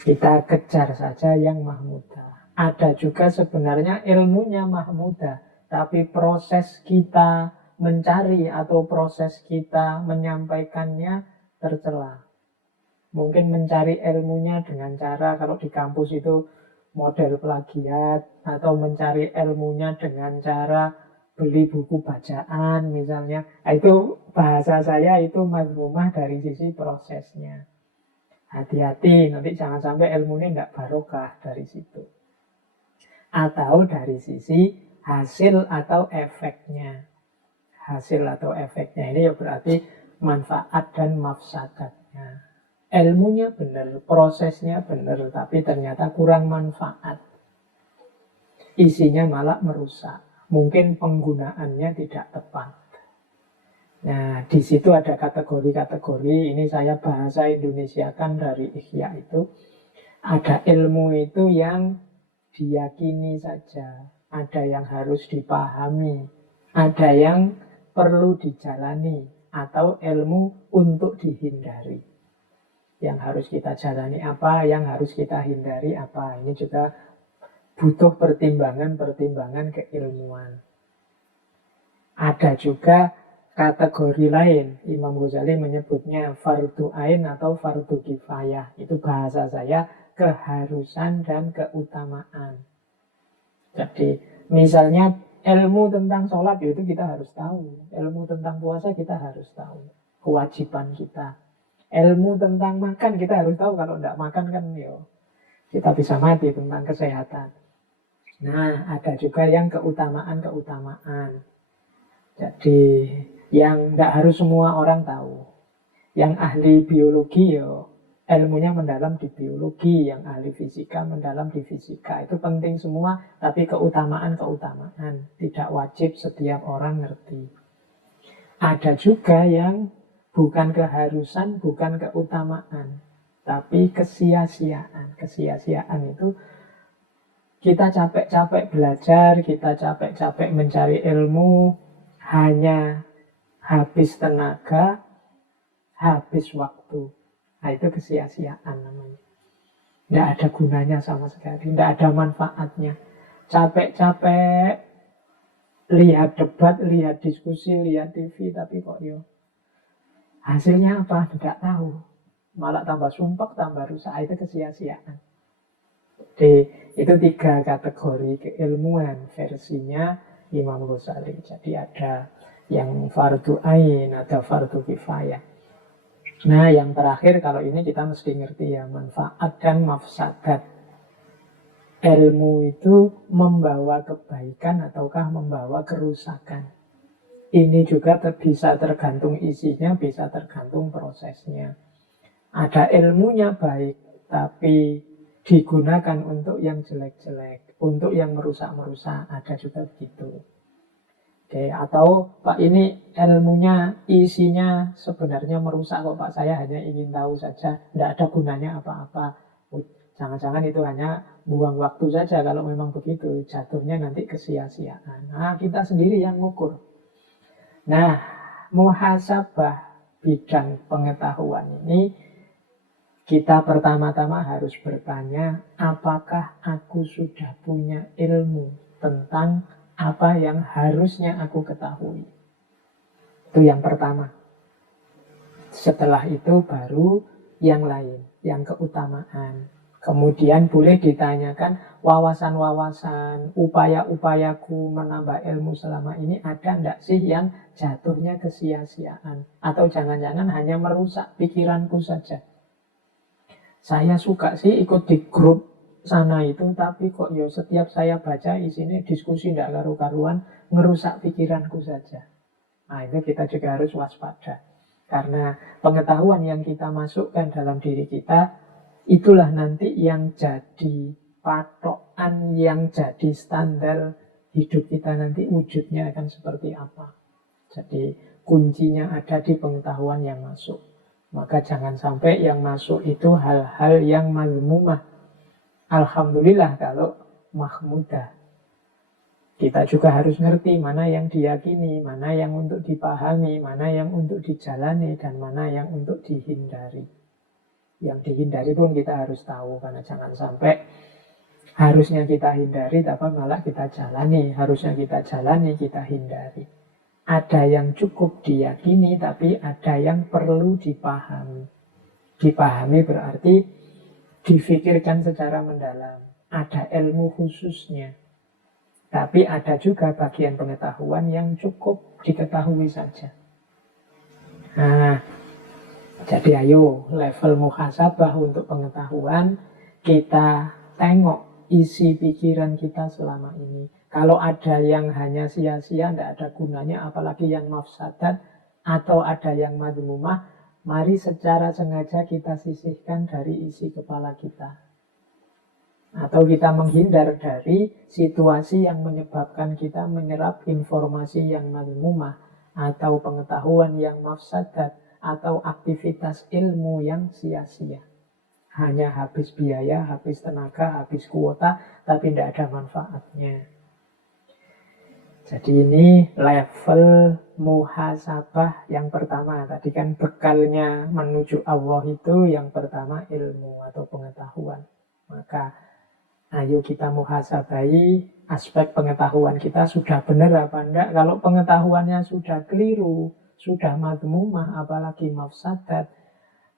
Kita kejar saja yang mahmudah. Ada juga sebenarnya ilmunya mahmudah, tapi proses kita mencari atau proses kita menyampaikannya tercela. Mungkin mencari ilmunya dengan cara, kalau di kampus itu model plagiat, atau mencari ilmunya dengan cara beli buku bacaan misalnya. Nah, itu bahasa saya itu mazmumah dari sisi prosesnya. Hati-hati, nanti jangan sampai ilmunya tidak barokah dari situ. Atau dari sisi hasil atau efeknya. Hasil atau efeknya ini ya berarti manfaat dan mafsadatnya. Ilmunya benar, prosesnya benar, tapi ternyata kurang manfaat. Isinya malah merusak. Mungkin penggunaannya tidak tepat. Nah, di situ ada kategori-kategori. Ini saya bahasa Indonesiakan dari Ihya itu. Ada ilmu itu yang diyakini saja. Ada yang harus dipahami. Ada yang perlu dijalani. Atau ilmu untuk dihindari. Yang harus kita jalani apa, yang harus kita hindari apa. Ini juga butuh pertimbangan-pertimbangan keilmuan. Ada juga kategori lain, Imam Ghazali menyebutnya fardu ain atau fardu kifayah. Itu bahasa saya keharusan dan keutamaan. Jadi misalnya ilmu tentang sholat itu kita harus tahu. Ilmu tentang puasa kita harus tahu. Kewajiban kita. Ilmu tentang makan kita harus tahu. Kalau tidak makan kan kita bisa mati tentang kesehatan. Nah, ada juga yang keutamaan-keutamaan. Jadi yang tidak harus semua orang tahu. Yang ahli biologi ilmunya mendalam di biologi, yang ahli fisika mendalam di fisika. Itu penting semua, tapi keutamaan-keutamaan. Tidak wajib setiap orang ngerti. Ada juga yang bukan keharusan, bukan keutamaan, tapi kesia-siaan. Kesia-siaan itu kita capek-capek belajar, kita capek-capek mencari ilmu, hanya habis tenaga, habis waktu. Nah, itu kesia-siaan namanya. Tidak ada gunanya sama sekali, tidak ada manfaatnya. Capek-capek lihat debat, lihat diskusi, lihat TV, tapi kok hasilnya apa? Tidak tahu. Malah tambah sumpek, tambah rusak. Itu kesia-siaan. Jadi itu 3 kategori keilmuan versinya Imam Ghazali. Jadi ada yang fardu ain, ada fardu kifayah. Nah, yang terakhir kalau ini kita mesti ngerti ya, manfaat dan mafsadat. Ilmu itu membawa kebaikan ataukah membawa kerusakan. Ini juga bisa tergantung isinya, bisa tergantung prosesnya. Ada ilmunya baik, tapi digunakan untuk yang jelek-jelek, untuk yang merusak-merusak, ada juga begitu. Oke, atau Pak ini ilmunya isinya sebenarnya merusak kok Pak, saya hanya ingin tahu saja, tidak ada gunanya apa-apa. Jangan-jangan itu hanya buang waktu saja. Kalau memang begitu, jatuhnya nanti kesia-siaan. Nah, kita sendiri yang ngukur. Nah, muhasabah bidang pengetahuan ini, kita pertama-tama harus bertanya, apakah aku sudah punya ilmu tentang apa yang harusnya aku ketahui. Itu yang pertama. Setelah itu baru yang lain, yang keutamaan. Kemudian boleh ditanyakan wawasan-wawasan, upaya-upayaku menambah ilmu selama ini ada enggak sih yang jatuhnya kesia-siaan? Atau jangan-jangan hanya merusak pikiranku saja. Saya suka sih ikut di grup sana itu, tapi kok setiap saya baca isinya diskusi tidak karu-karuan, ngerusak pikiranku saja. Nah, itu kita juga harus waspada. Karena pengetahuan yang kita masukkan dalam diri kita, itulah nanti yang jadi patokan, yang jadi standar hidup kita nanti wujudnya akan seperti apa. Jadi kuncinya ada di pengetahuan yang masuk. Maka jangan sampai yang masuk itu hal-hal yang mazmumah. Alhamdulillah kalau mahmudah. Kita juga harus ngerti mana yang diyakini, mana yang untuk dipahami, mana yang untuk dijalani, dan mana yang untuk dihindari. Yang dihindari pun kita harus tahu, karena jangan sampai harusnya kita hindari, tapi malah kita jalani. Harusnya kita jalani, kita hindari. Ada yang cukup diyakini, tapi ada yang perlu dipahami. Dipahami berarti difikirkan secara mendalam. Ada ilmu khususnya. Tapi ada juga bagian pengetahuan yang cukup diketahui saja. Nah, jadi ayo level muhasabah untuk pengetahuan, kita tengok isi pikiran kita selama ini. Kalau ada yang hanya sia-sia, tidak ada gunanya, apalagi yang mafsadat, atau ada yang madmumah, mari secara sengaja kita sisihkan dari isi kepala kita. Atau kita menghindar dari situasi yang menyebabkan kita menyerap informasi yang madmumah, atau pengetahuan yang mafsadat, atau aktivitas ilmu yang sia-sia. Hanya habis biaya, habis tenaga, habis kuota, tapi tidak ada manfaatnya. Jadi ini level muhasabah yang pertama. Tadi kan bekalnya menuju Allah itu yang pertama ilmu atau pengetahuan. Maka ayo kita muhasabai aspek pengetahuan kita sudah benar apa enggak. Kalau pengetahuannya sudah keliru, sudah madmumah, apalagi mafsadat,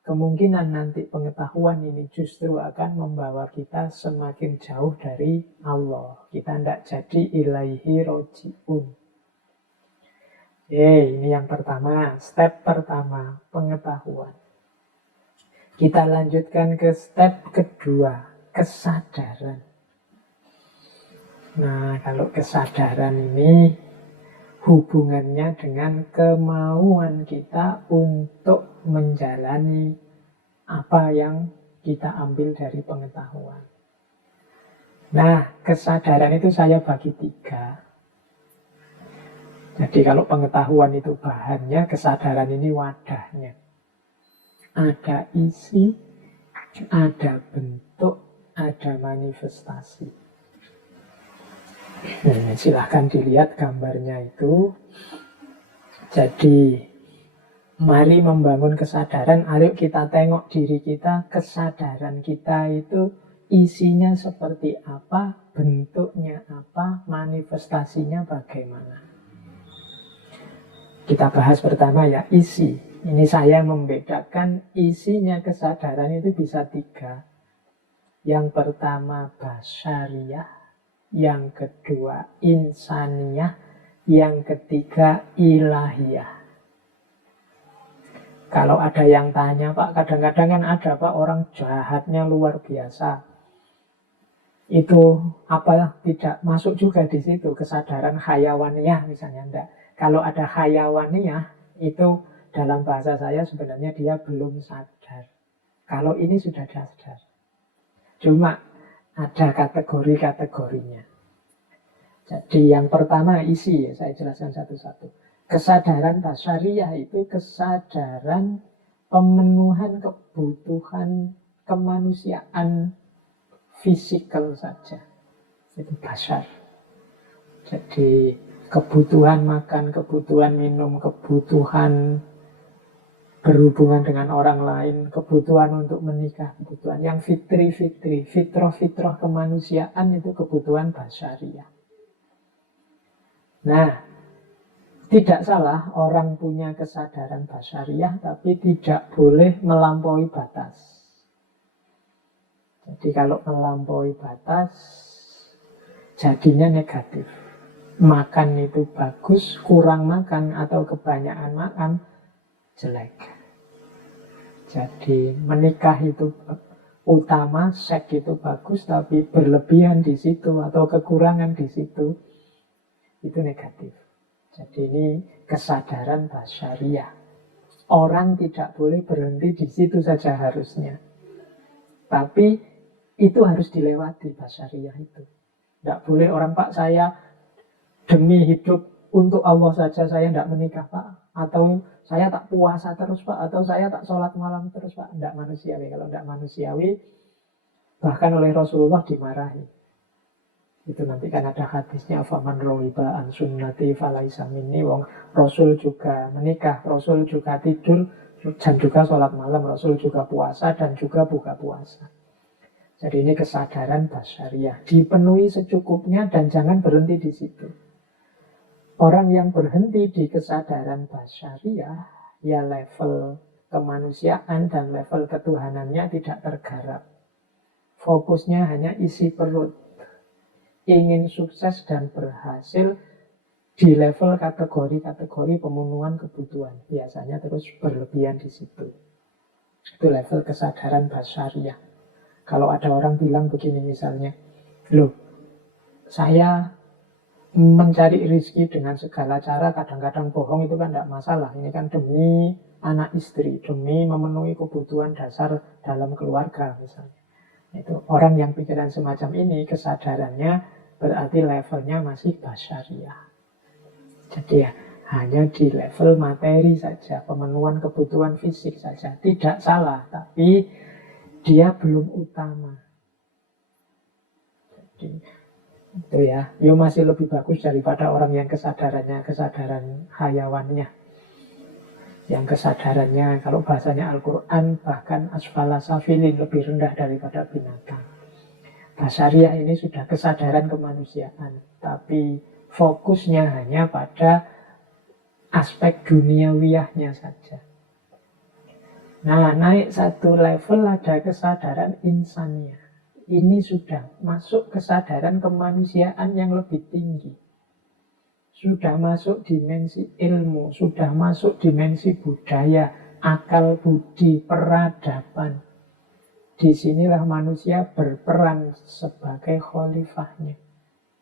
kemungkinan nanti pengetahuan ini justru akan membawa kita semakin jauh dari Allah. Kita tidak jadi ilaihi roji'un. Ini yang pertama, step pertama, pengetahuan. Kita lanjutkan ke step kedua, kesadaran. Nah, kalau kesadaran ini hubungannya dengan kemauan kita untuk menjalani apa yang kita ambil dari pengetahuan. Nah, kesadaran itu saya bagi 3. Jadi kalau pengetahuan itu bahannya, kesadaran ini wadahnya. Ada isi, ada bentuk, ada manifestasi. Silahkan dilihat gambarnya itu. Jadi mari membangun kesadaran. Ayo kita tengok diri kita. Kesadaran kita itu isinya seperti apa, bentuknya apa, manifestasinya bagaimana. Kita bahas pertama ya, isi. Ini saya membedakan isinya kesadaran itu bisa 3. Yang pertama basyariyah, yang kedua insaniyah, yang ketiga ilahiyah. Kalau ada yang tanya, Pak, kadang-kadang kan ada Pak orang jahatnya luar biasa. Itu apa tidak masuk juga di situ kesadaran hayawaniyah misalnya, enggak. Kalau ada hayawaniyah itu dalam bahasa saya sebenarnya dia belum sadar. Kalau ini sudah sadar. Cuma ada kategori-kategorinya. Jadi yang pertama isi, ya, saya jelaskan satu-satu. Kesadaran basyariyah itu kesadaran pemenuhan kebutuhan kemanusiaan fisikal saja. Itu basyar. Jadi kebutuhan makan, kebutuhan minum, kebutuhan berhubungan dengan orang lain, kebutuhan untuk menikah, kebutuhan yang fitri-fitri, fitrah-fitrah kemanusiaan itu kebutuhan basyariyah. Nah, tidak salah orang punya kesadaran basyariyah, tapi tidak boleh melampaui batas. Jadi kalau melampaui batas, jadinya negatif. Makan itu bagus, kurang makan atau kebanyakan makan, jelek. Jadi menikah itu utama, seks itu bagus, tapi berlebihan di situ atau kekurangan di situ, itu negatif. Jadi ini kesadaran basyariyah. Orang tidak boleh berhenti di situ saja harusnya. Tapi itu harus dilewati basyariyah itu. Tidak boleh orang, Pak, saya demi hidup untuk Allah saja saya tidak menikah Pak, atau saya tak puasa terus Pak, atau saya tak sholat malam terus Pak. Tidak manusiawi. Kalau tidak manusiawi, bahkan oleh Rasulullah dimarahi. Itu nanti kan ada hadisnya, faman rawiba an sunnati falaisa minni. Wong Rasul juga menikah, Rasul juga tidur, dan juga sholat malam, Rasul juga puasa dan juga buka puasa. Jadi ini kesadaran basyariah, dipenuhi secukupnya dan jangan berhenti di situ. Orang yang berhenti di kesadaran basyariah, ya level kemanusiaan dan level ketuhanannya tidak tergarap. Fokusnya hanya isi perut, ingin sukses dan berhasil di level kategori-kategori pemenuhan kebutuhan. Biasanya terus berlebihan di situ. Itu level kesadaran basyariah. Kalau ada orang bilang begini misalnya, loh, saya mencari rezeki dengan segala cara, kadang-kadang bohong itu kan tidak masalah. Ini kan demi anak istri, demi memenuhi kebutuhan dasar dalam keluarga misalnya. Itu orang yang pikiran semacam ini, kesadarannya berarti levelnya masih basyariah. Jadi ya hanya di level materi saja, pemenuhan kebutuhan fisik saja. Tidak salah, tapi dia belum utama. Jadi itu ya, masih lebih bagus daripada orang yang kesadarannya kesadaran hayawannya. Yang kesadarannya, kalau bahasanya Al-Quran, bahkan asfala safilin, lebih rendah daripada binatang. Basyariah ini sudah kesadaran kemanusiaan, tapi fokusnya hanya pada aspek duniawiyahnya saja. Nah, naik satu level ada kesadaran insaniyah. Ini sudah masuk kesadaran kemanusiaan yang lebih tinggi. Sudah masuk dimensi ilmu, sudah masuk dimensi budaya, akal budi, peradaban. Disinilah manusia berperan sebagai khalifahnya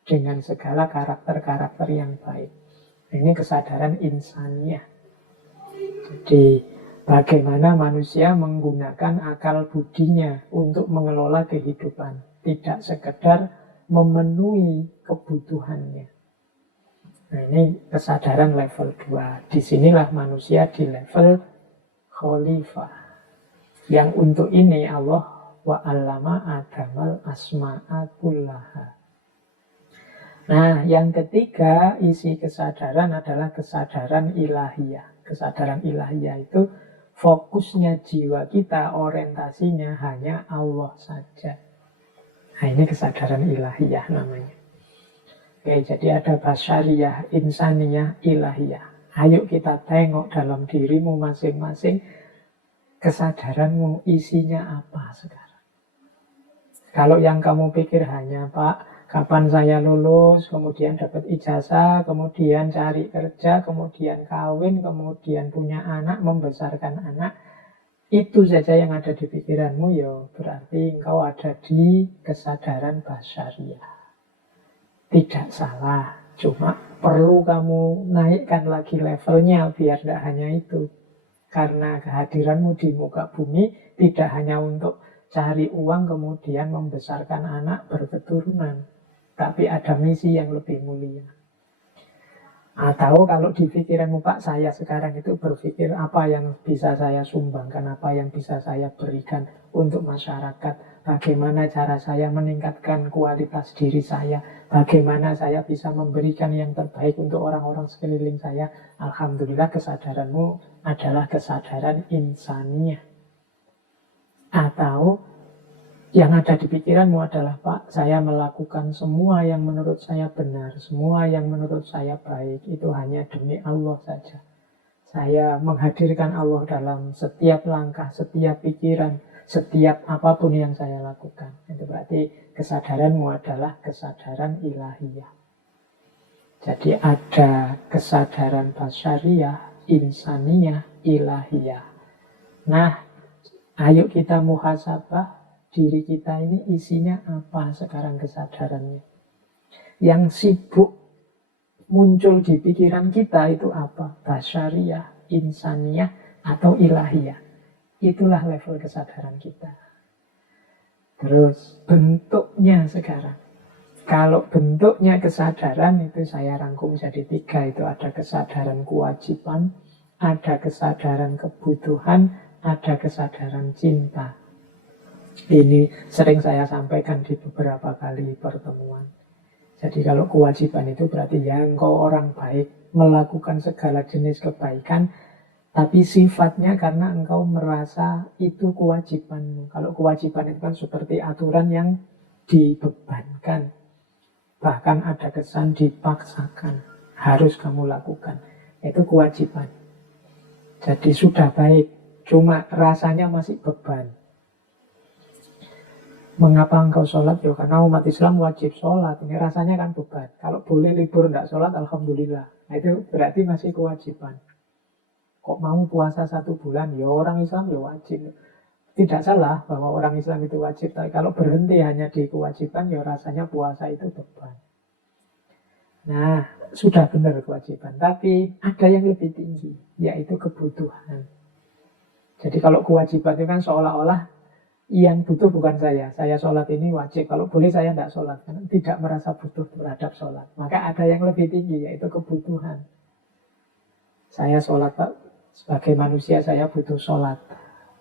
dengan segala karakter-karakter yang baik. Ini kesadaran insaniyah. Jadi bagaimana manusia menggunakan akal budinya untuk mengelola kehidupan, tidak sekedar memenuhi kebutuhannya. Nah, ini kesadaran level 2. Disinilah manusia di level khalifah. Yang untuk ini Allah wa'allama adamal asma'a kullaha. Nah, yang ketiga isi kesadaran adalah kesadaran ilahiyah. Kesadaran ilahiyah itu fokusnya jiwa kita, orientasinya hanya Allah saja. Nah, ini kesadaran ilahiyah namanya. Oke, jadi ada basyariyah, insaniyah, ilahiyah. Ayo kita tengok dalam dirimu masing-masing, kesadaranmu isinya apa sekarang. Kalau yang kamu pikir hanya, Pak, kapan saya lulus, kemudian dapat ijazah, kemudian cari kerja, kemudian kawin, kemudian punya anak, membesarkan anak, itu saja yang ada di pikiranmu, ya berarti engkau ada di kesadaran basyariyah. Tidak salah, cuma perlu kamu naikkan lagi levelnya biar tidak hanya itu. Karena kehadiranmu di muka bumi tidak hanya untuk cari uang kemudian membesarkan anak berketurunan, tapi ada misi yang lebih mulia. Atau kalau di pikiranmu, Pak, saya sekarang itu berpikir apa yang bisa saya sumbangkan, apa yang bisa saya berikan untuk masyarakat, bagaimana cara saya meningkatkan kualitas diri saya, bagaimana saya bisa memberikan yang terbaik untuk orang-orang sekeliling saya. Alhamdulillah kesadaranmu adalah kesadaran insaniyah. Atau yang ada di pikiranmu adalah, Pak, saya melakukan semua yang menurut saya benar, semua yang menurut saya baik, itu hanya demi Allah saja. Saya menghadirkan Allah dalam setiap langkah, setiap pikiran, setiap apapun yang saya lakukan. Itu berarti kesadaranmu adalah kesadaran ilahiyah. Jadi ada kesadaran basyariyah, insaniyah, ilahiyah. Nah, ayo kita muhasabah diri kita ini isinya apa sekarang kesadarannya. Yang sibuk muncul di pikiran kita itu apa? Basyariyah, insaniyah, atau ilahiyah. Itulah level kesadaran kita. Terus bentuknya sekarang. Kalau bentuknya kesadaran itu saya rangkum jadi 3. Itu ada kesadaran kewajiban, ada kesadaran kebutuhan, ada kesadaran cinta. Ini sering saya sampaikan di beberapa kali pertemuan. Jadi kalau kewajiban itu berarti ya engkau orang baik, melakukan segala jenis kebaikan, tapi sifatnya karena engkau merasa itu kewajibanmu. Kalau kewajiban itu kan seperti aturan yang dibebankan. Bahkan ada kesan dipaksakan. Harus kamu lakukan. Itu kewajiban. Jadi sudah baik. Cuma rasanya masih beban. Mengapa engkau sholat? Ya karena umat Islam wajib sholat. Ini rasanya kan beban. Kalau boleh libur tidak sholat, alhamdulillah. Nah, itu berarti masih kewajiban. Kok mau puasa 1 bulan? Ya orang Islam ya wajib. Tidak salah bahwa orang Islam itu wajib, tapi kalau berhenti hanya di kewajiban, ya rasanya puasa itu beban. Nah, sudah benar kewajiban, tapi ada yang lebih tinggi, yaitu kebutuhan. Jadi kalau kewajiban itu kan seolah-olah yang butuh bukan saya sholat ini wajib, kalau boleh saya tidak sholat, karena tidak merasa butuh terhadap sholat. Maka ada yang lebih tinggi, yaitu kebutuhan. Saya sholat, Pak, sebagai manusia saya butuh sholat.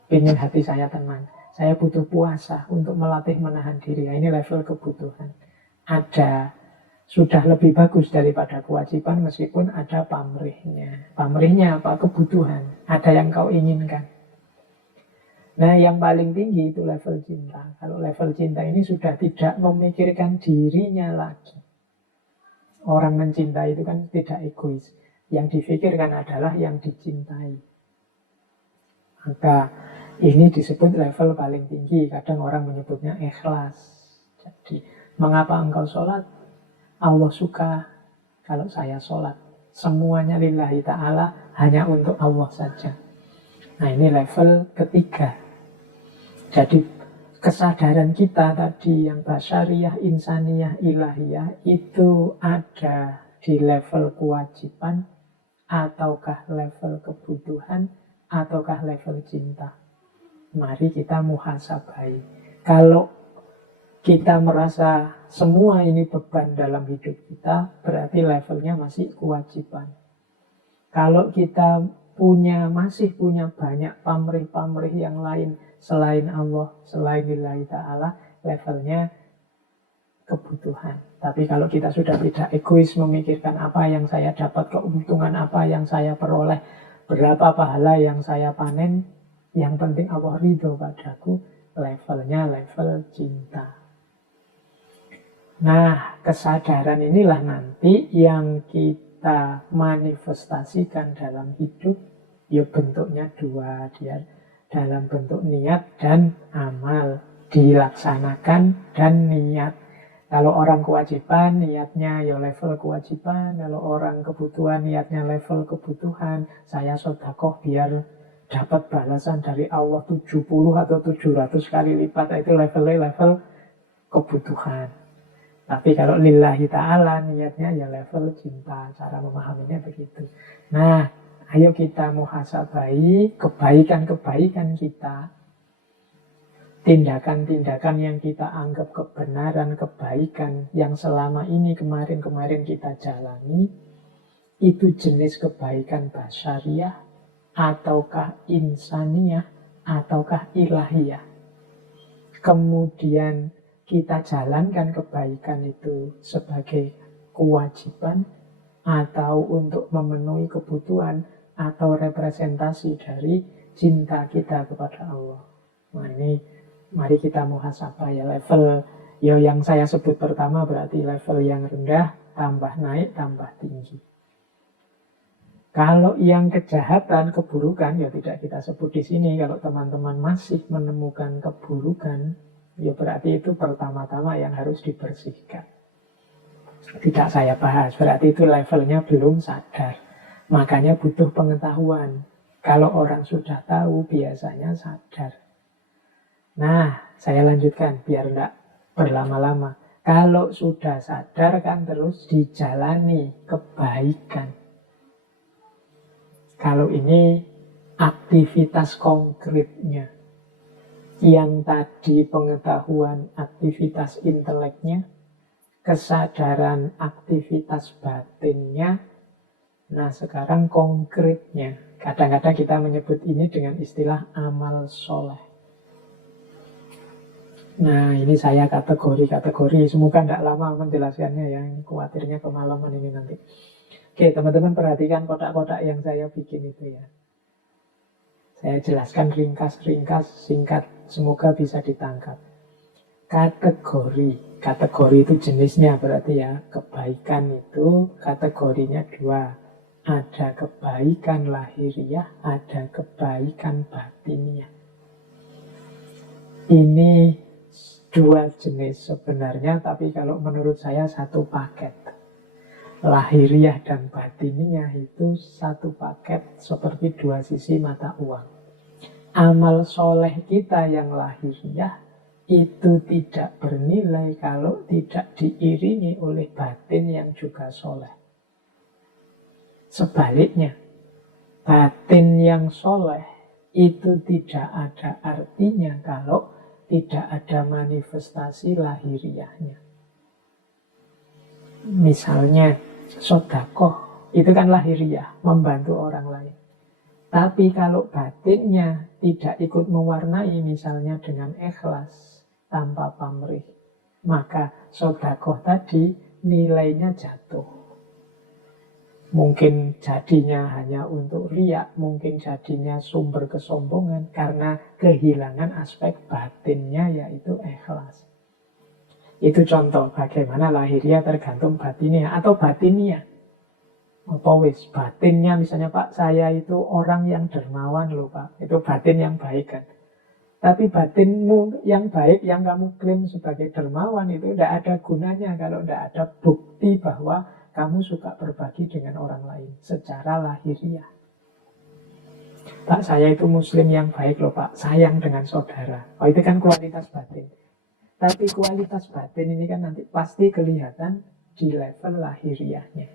Pengen hati saya tenang. Saya butuh puasa untuk melatih menahan diri. Nah, ini level kebutuhan. Ada, sudah lebih bagus daripada kewajiban meskipun ada pamrihnya. Pamrihnya apa? Kebutuhan. Ada yang kau inginkan. Nah, yang paling tinggi itu level cinta. Kalau level cinta ini sudah tidak memikirkan dirinya lagi. Orang mencintai itu kan tidak egois. Yang difikirkan adalah yang dicintai. Maka ini disebut level paling tinggi. Kadang orang menyebutnya ikhlas. Jadi, mengapa engkau sholat? Allah suka kalau saya sholat. Semuanya lillahi ta'ala, hanya untuk Allah saja. Nah, ini level ketiga. Jadi, kesadaran kita tadi yang basyariyah, insaniyah, ilahiyah, itu ada di level kewajiban, ataukah level kebutuhan, ataukah level cinta. Mari kita muhasabai. Kalau kita merasa semua ini beban dalam hidup kita, berarti levelnya masih kewajiban. Kalau kita masih punya banyak pamrih-pamrih yang lain selain Allah, selain lillahi ta'ala, levelnya kebutuhan. Tapi kalau kita sudah tidak egois memikirkan apa yang saya dapat, keuntungan apa yang saya peroleh, berapa pahala yang saya panen, yang penting Allah ridho padaku, levelnya level cinta. Nah, kesadaran inilah nanti yang kita manifestasikan dalam hidup. Ya bentuknya 2, dia dalam bentuk niat dan amal. Dilaksanakan dan niat. Kalau orang kewajiban, niatnya ya level kewajiban. Kalau orang kebutuhan, niatnya level kebutuhan. Saya sedekah biar dapat balasan dari Allah 70 atau 700 kali lipat. Itu levelnya level kebutuhan. Tapi kalau lillahi ta'ala, niatnya ya level cinta. Cara memahaminya begitu. Nah, ayo kita muhasabai kebaikan-kebaikan kita. Tindakan-tindakan yang kita anggap kebenaran, kebaikan yang selama ini kemarin-kemarin kita jalani, itu jenis kebaikan basyariyah, ataukah insaniyah, ataukah ilahiyah. Kemudian kita jalankan kebaikan itu sebagai kewajiban, atau untuk memenuhi kebutuhan, atau representasi dari cinta kita kepada Allah. Nah, ini mari kita muhasabah ya, level yang saya sebut pertama berarti level yang rendah, tambah naik, tambah tinggi. Kalau yang kejahatan, keburukan, ya tidak kita sebut di sini. Kalau teman-teman masih menemukan keburukan, ya berarti itu pertama-tama yang harus dibersihkan. Tidak saya bahas, berarti itu levelnya belum sadar. Makanya butuh pengetahuan. Kalau orang sudah tahu, biasanya sadar. Nah, saya lanjutkan biar tidak berlama-lama. Kalau sudah sadar kan terus dijalani kebaikan. Kalau ini aktivitas konkretnya. Yang tadi pengetahuan, aktivitas inteleknya, kesadaran aktivitas batinnya. Nah, sekarang konkretnya. Kadang-kadang kita menyebut ini dengan istilah amal soleh. Nah, ini saya kategori-kategori. Semoga tidak lama menjelaskannya, yang khawatirnya kemalaman ini nanti. Oke, teman-teman perhatikan kotak-kotak yang saya bikin itu ya. Saya jelaskan ringkas-ringkas, singkat. Semoga bisa ditangkap. Kategori itu jenisnya berarti ya. Kebaikan itu kategorinya dua. Ada kebaikan lahiriah, ada kebaikan batiniah. Ini dua jenis sebenarnya, tapi kalau menurut saya satu paket. Lahiriah dan batiniah itu satu paket, seperti dua sisi mata uang. Amal soleh kita yang lahiriah itu tidak bernilai kalau tidak diiringi oleh batin yang juga soleh. Sebaliknya, batin yang soleh itu tidak ada artinya kalau tidak ada manifestasi lahiriahnya. Misalnya, sedekah itu kan lahiriah, membantu orang lain. Tapi kalau batinnya tidak ikut mewarnai, misalnya dengan ikhlas, tanpa pamrih, maka sedekah tadi nilainya jatuh. Mungkin jadinya hanya untuk riak, mungkin jadinya sumber kesombongan, karena kehilangan aspek batinnya, yaitu ikhlas. Itu contoh bagaimana lahiriah tergantung batinnya atau batinia. Apa wis batinnya, misalnya Pak, saya itu orang yang dermawan loh Pak, itu batin yang baik kan. Tapi batinmu yang baik, yang kamu klaim sebagai dermawan, itu tidak ada gunanya kalau tidak ada bukti bahwa kamu suka berbagi dengan orang lain secara lahiriah. Pak, saya itu muslim yang baik loh Pak, sayang dengan saudara. Oh, itu kan kualitas batin. Tapi kualitas batin ini kan nanti pasti kelihatan di level lahiriahnya.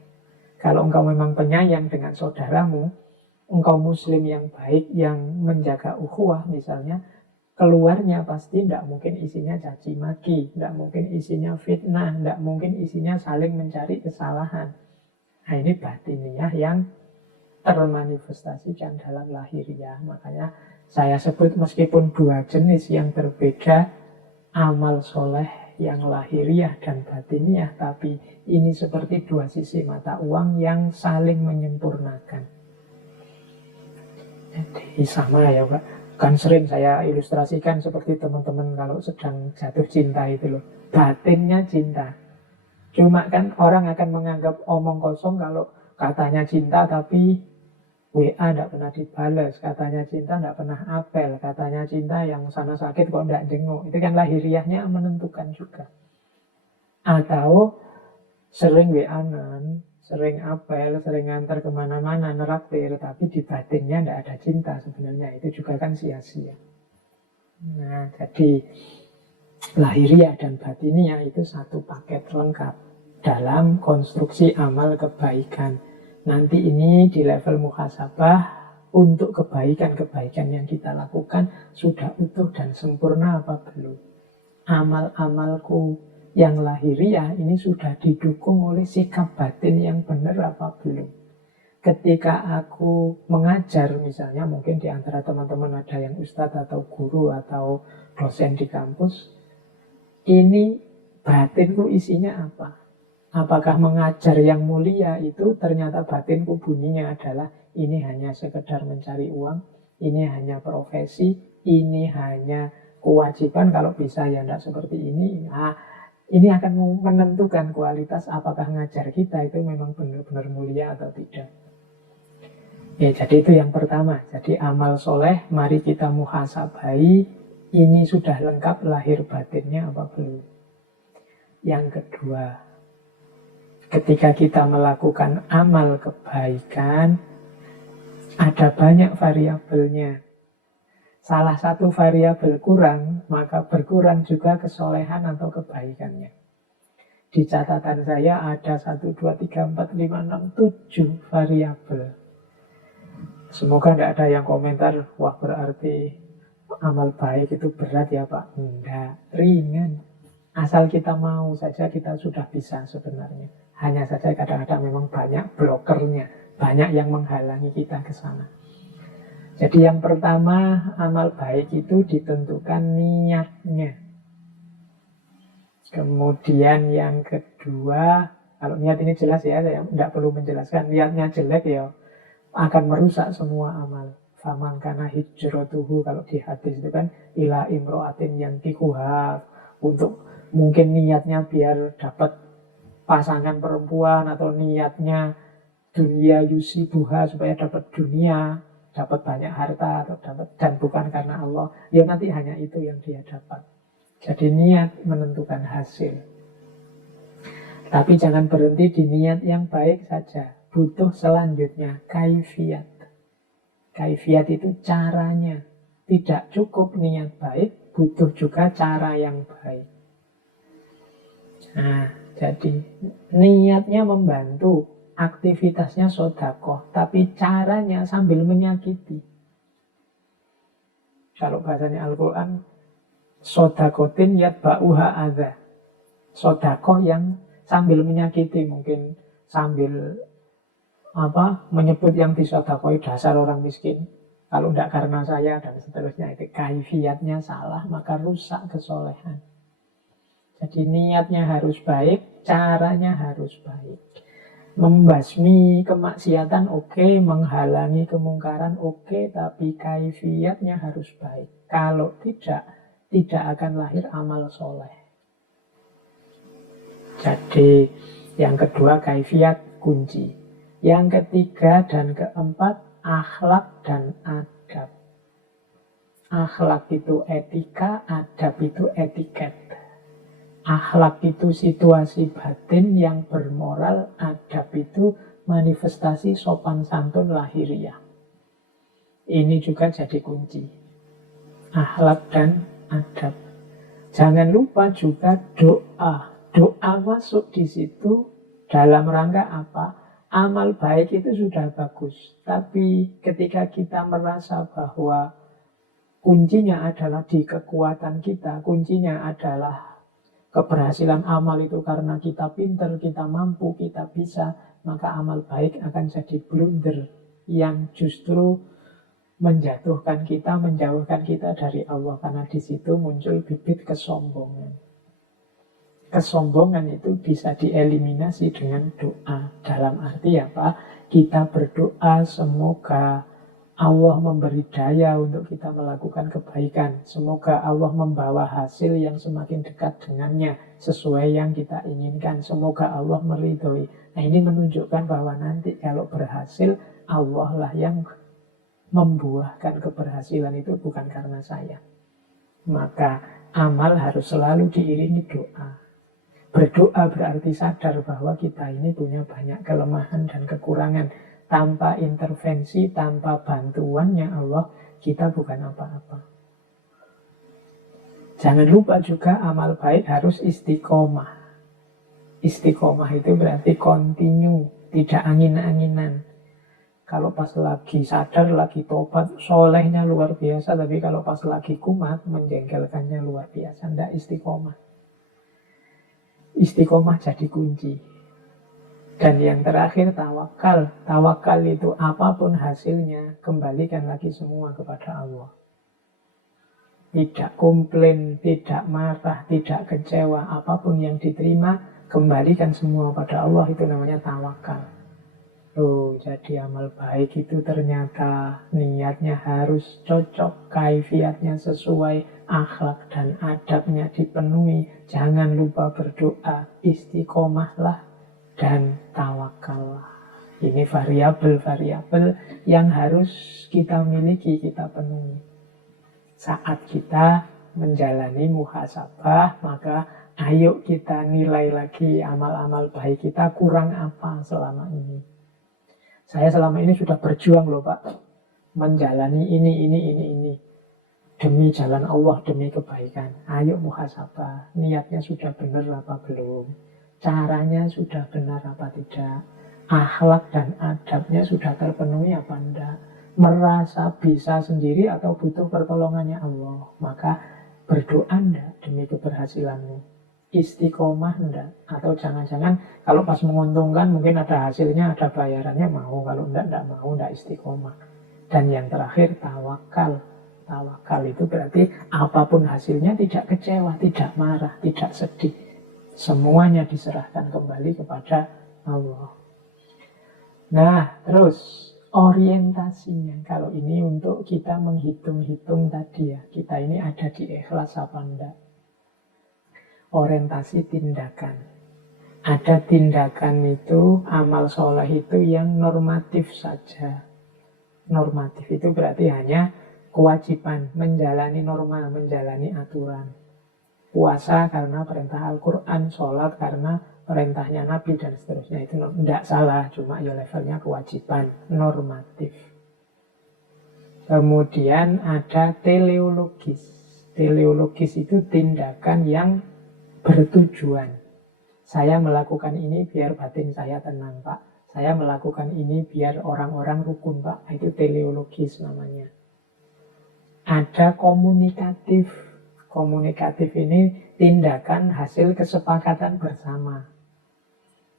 Kalau engkau memang penyayang dengan saudaramu, engkau muslim yang baik, yang menjaga ukhuwah misalnya, keluarnya pasti tidak mungkin isinya caci maki, tidak mungkin isinya fitnah, tidak mungkin isinya saling mencari kesalahan. Nah, ini batiniah yang termanifestasikan dalam lahiriah. Makanya saya sebut meskipun dua jenis yang berbeda, amal soleh yang lahiriah dan batiniah, tapi ini seperti dua sisi mata uang yang saling menyempurnakan. Jadi sama ya Pak. Kan sering saya ilustrasikan seperti teman-teman kalau sedang jatuh cinta itu loh. Batinnya cinta. Cuma kan orang akan menganggap omong kosong kalau katanya cinta tapi WA tidak pernah dibalas. Katanya cinta tidak pernah apel. Katanya cinta yang sana sakit kok tidak jenguk. Itu kan lahiriahnya menentukan juga. Atau sering WA-an, sering apel, sering ngantar kemana-mana, neraktir, tapi di batinnya tidak ada cinta sebenarnya. Itu juga kan sia-sia. Nah, jadi lahiriah dan batiniah itu satu paket lengkap dalam konstruksi amal kebaikan. Nanti ini di level muhasabah, untuk kebaikan-kebaikan yang kita lakukan sudah utuh dan sempurna apa belum. Amal-amalku yang lahiriah ini sudah didukung oleh sikap batin yang benar apa belum. Ketika aku mengajar misalnya, mungkin di antara teman-teman ada yang ustadz atau guru atau dosen di kampus, ini batinku isinya apa? Apakah mengajar yang mulia itu ternyata batinku bunyinya adalah ini hanya sekedar mencari uang, ini hanya profesi, ini hanya kewajiban, kalau bisa ya tidak seperti ini. Nah, ini akan menentukan kualitas apakah ngajar kita itu memang benar-benar mulia atau tidak. Ya, jadi itu yang pertama. Jadi amal soleh, mari kita muhasabai, ini sudah lengkap lahir batinnya apa belum. Yang kedua, ketika kita melakukan amal kebaikan, ada banyak variabelnya. Salah satu variabel kurang, maka berkurang juga kesolehan atau kebaikannya. Di catatan saya ada 1, 2, 3, 4, 5, 6, 7 variabel. Semoga tidak ada yang komentar, wah berarti amal baik itu berat ya Pak. Enggak, ringan. Asal kita mau saja kita sudah bisa sebenarnya. Hanya saja kadang-kadang memang banyak blokernya, banyak yang menghalangi kita ke sana. Jadi yang pertama, amal baik itu ditentukan niatnya. Kemudian yang kedua, kalau niat ini jelas ya, saya tidak perlu menjelaskan. Niatnya jelek ya akan merusak semua amal. Faman kana hijratuhu, kalau di hadis itu kan ila imro'atin yang kikuha, untuk mungkin niatnya biar dapat pasangan perempuan, atau niatnya dunia yusibuha supaya dapat dunia, dapat banyak harta, atau dapat, dan bukan karena Allah, ya nanti hanya itu yang dia dapat. Jadi niat menentukan hasil. Tapi jangan berhenti di niat yang baik saja. Butuh selanjutnya kaifiyat. Kaifiyat itu caranya. Tidak cukup niat baik, butuh juga cara yang baik. Nah, jadi niatnya membantu, aktivitasnya sedekah, tapi caranya sambil menyakiti. Kalau bahasanya Al-Quran, sodakotin yatba'uha adha. Sedekah yang sambil menyakiti, mungkin sambil menyebut yang disedekoi dasar orang miskin. Kalau tidak karena saya dan seterusnya, itu kaifiyatnya salah, maka rusak kesolehan. Jadi niatnya harus baik, caranya harus baik. Membasmi kemaksiatan oke, menghalangi kemungkaran oke, tapi kaifiyatnya harus baik. Kalau tidak akan lahir amal soleh. Jadi yang kedua kaifiyat kunci. Yang ketiga dan keempat akhlak dan adab. Akhlak itu etika, adab itu etiket. Akhlak itu situasi batin yang bermoral, adab itu manifestasi sopan santun lahiriah. Ini juga jadi kunci. Akhlak dan adab. Jangan lupa juga doa. Doa masuk di situ dalam rangka apa? Amal baik itu sudah bagus. Tapi ketika kita merasa bahwa kuncinya adalah di kekuatan kita, kuncinya adalah keberhasilan amal itu karena kita pintar, kita mampu, kita bisa, maka amal baik akan jadi blunder yang justru menjatuhkan kita, menjauhkan kita dari Allah. Karena di situ muncul bibit kesombongan. Kesombongan itu bisa dieliminasi dengan doa. Dalam arti apa? Kita berdoa semoga Allah memberi daya untuk kita melakukan kebaikan. Semoga Allah membawa hasil yang semakin dekat dengannya, sesuai yang kita inginkan. Semoga Allah meridhoi. Nah, ini menunjukkan bahwa nanti kalau berhasil, Allah lah yang membuahkan keberhasilan itu, bukan karena saya. Maka amal harus selalu diiringi doa. Berdoa berarti sadar bahwa kita ini punya banyak kelemahan dan kekurangan. Tanpa intervensi, tanpa bantuannya Allah, kita bukan apa-apa. Jangan lupa juga amal baik harus istiqomah. Istiqomah itu berarti continue, tidak angin-anginan. Kalau pas lagi sadar, lagi tobat, solehnya luar biasa. Tapi kalau pas lagi kumat, menjengkelkannya luar biasa. Tidak istiqomah. Istiqomah jadi kunci. Dan yang terakhir tawakal. Tawakal itu apapun hasilnya, kembalikan lagi semua kepada Allah. Tidak komplain, tidak marah, tidak kecewa. Apapun yang diterima, kembalikan semua pada Allah. Itu namanya tawakal. Oh, jadi amal baik itu ternyata niatnya harus cocok, kaifiatnya sesuai, akhlak dan adabnya dipenuhi. Jangan lupa berdoa, istiqomahlah, dan tawakallah. Ini variabel-variabel yang harus kita miliki, kita penuhi. Saat kita menjalani muhasabah, maka ayo kita nilai lagi amal-amal baik kita kurang apa selama ini. Saya selama ini sudah berjuang loh Pak, menjalani ini. Demi jalan Allah, demi kebaikan. Ayo muhasabah, niatnya sudah benar apa belum? Caranya sudah benar apa tidak? Akhlak dan adabnya sudah terpenuhi apa enggak? Merasa bisa sendiri atau butuh pertolongannya Allah? Maka berdoa enggak demi keberhasilanmu? istiqomah enggak? Atau jangan-jangan kalau pas menguntungkan mungkin ada hasilnya, ada bayarannya mau, kalau enggak mau, enggak istiqomah. Dan yang terakhir tawakal. Tawakal itu berarti apapun hasilnya tidak kecewa, tidak marah, tidak sedih. Semuanya diserahkan kembali kepada Allah. Nah, terus orientasinya. Kalau ini untuk kita menghitung-hitung tadi ya, kita ini ada di ikhlas apa enggak. Orientasi tindakan. Ada tindakan itu, amal soleh itu yang normatif saja. Normatif itu berarti hanya kewajiban, menjalani norma, menjalani aturan. Puasa karena perintah Al-Quran, sholat karena perintahnya Nabi, dan seterusnya. Itu tidak salah, cuma ya levelnya kewajiban, normatif. Kemudian ada teleologis. Teleologis itu tindakan yang bertujuan. Saya melakukan ini biar batin saya tenang, Pak. Saya melakukan ini biar orang-orang rukun, Pak. Itu teleologis namanya. Ada komunikatif. Komunikatif ini tindakan hasil kesepakatan bersama.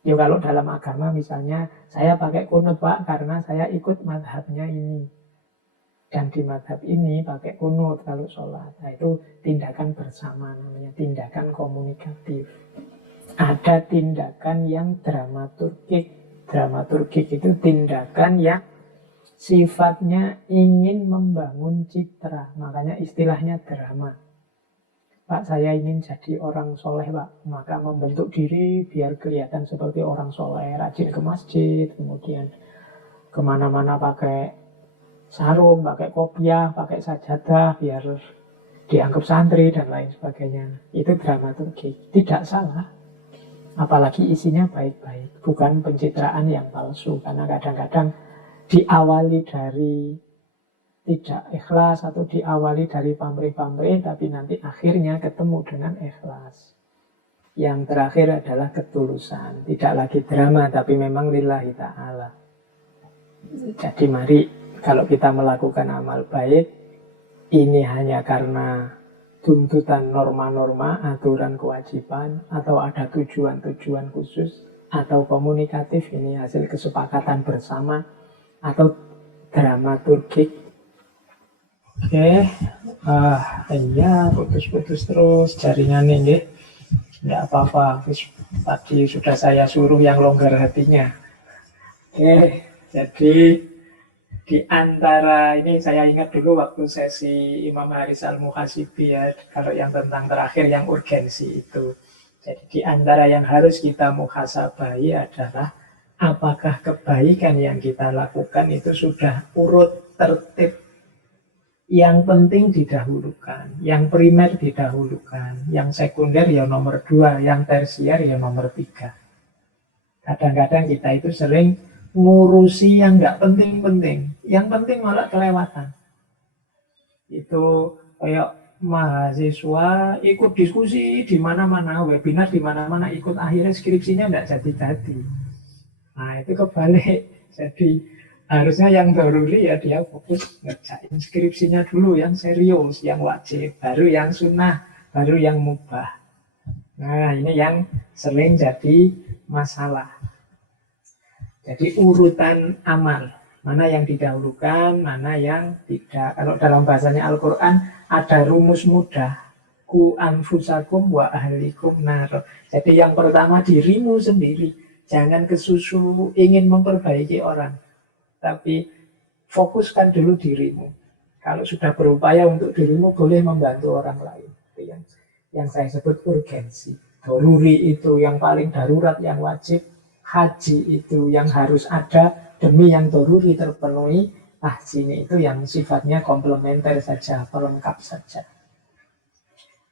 Ya kalau dalam agama misalnya, saya pakai kunut, Pak, karena saya ikut madhabnya ini. Dan di madhab ini pakai kunut kalau sholat. Nah itu tindakan bersama namanya, tindakan komunikatif. Ada tindakan yang dramaturgik. Dramaturgik itu tindakan yang sifatnya ingin membangun citra. Makanya istilahnya drama. Pak, saya ingin jadi orang soleh, Pak. Maka membentuk diri biar kelihatan seperti orang soleh. Rajin ke masjid, kemudian kemana-mana pakai sarung, pakai kopiah, pakai sajadah, biar dianggap santri, dan lain sebagainya. Itu dramaturgi. Tidak salah. Apalagi isinya baik-baik. Bukan pencitraan yang palsu. Karena kadang-kadang diawali dari tidak ikhlas atau diawali dari pamrih-pamrih, tapi nanti akhirnya ketemu dengan ikhlas. Yang terakhir adalah ketulusan. Tidak lagi drama, tapi memang lillahi ta'ala. Jadi mari, kalau kita melakukan amal baik, ini hanya karena tuntutan norma-norma, aturan kewajiban, atau ada tujuan-tujuan khusus, atau komunikatif, ini hasil kesepakatan bersama, atau dramaturgik. Oke, iya putus-putus terus jaringan ini, tidak apa-apa. Tadi sudah saya suruh yang longgar hatinya. Oke, jadi di antara ini saya ingat dulu waktu sesi Imam Haris Al-Muhasibi ya, kalau yang tentang terakhir yang urgensi itu. Jadi di antara yang harus kita muhasabahi adalah apakah kebaikan yang kita lakukan itu sudah urut tertib. Yang penting didahulukan, yang primer didahulukan, yang sekunder ya nomor 2, yang tersier ya nomor 3. Kadang-kadang kita itu sering ngurusi yang nggak penting-penting, yang penting malah kelewatan. Itu kayak mahasiswa ikut diskusi di mana-mana, webinar di mana-mana ikut, akhirnya skripsinya nggak jadi-jadi. Nah itu kebalik, jadi harusnya yang daruri ya dia fokus ngerjain skripsinya dulu, yang serius, yang wajib, baru yang sunnah, baru yang mubah. Nah ini yang sering jadi masalah. Jadi urutan amal, mana yang didahulukan, mana yang tidak. Kalau dalam bahasanya Al-Quran ada rumus mudah, ku anfusakum wa ahlikum nar. Jadi yang pertama dirimu sendiri, jangan kesusu ingin memperbaiki orang, tapi fokuskan dulu dirimu. Kalau sudah berupaya untuk dirimu, boleh membantu orang lain. Itu yang saya sebut urgensi. Daruri itu yang paling darurat, yang wajib. Haji itu yang harus ada demi yang daruri terpenuhi. Tahsin itu yang sifatnya komplementer saja, pelengkap saja.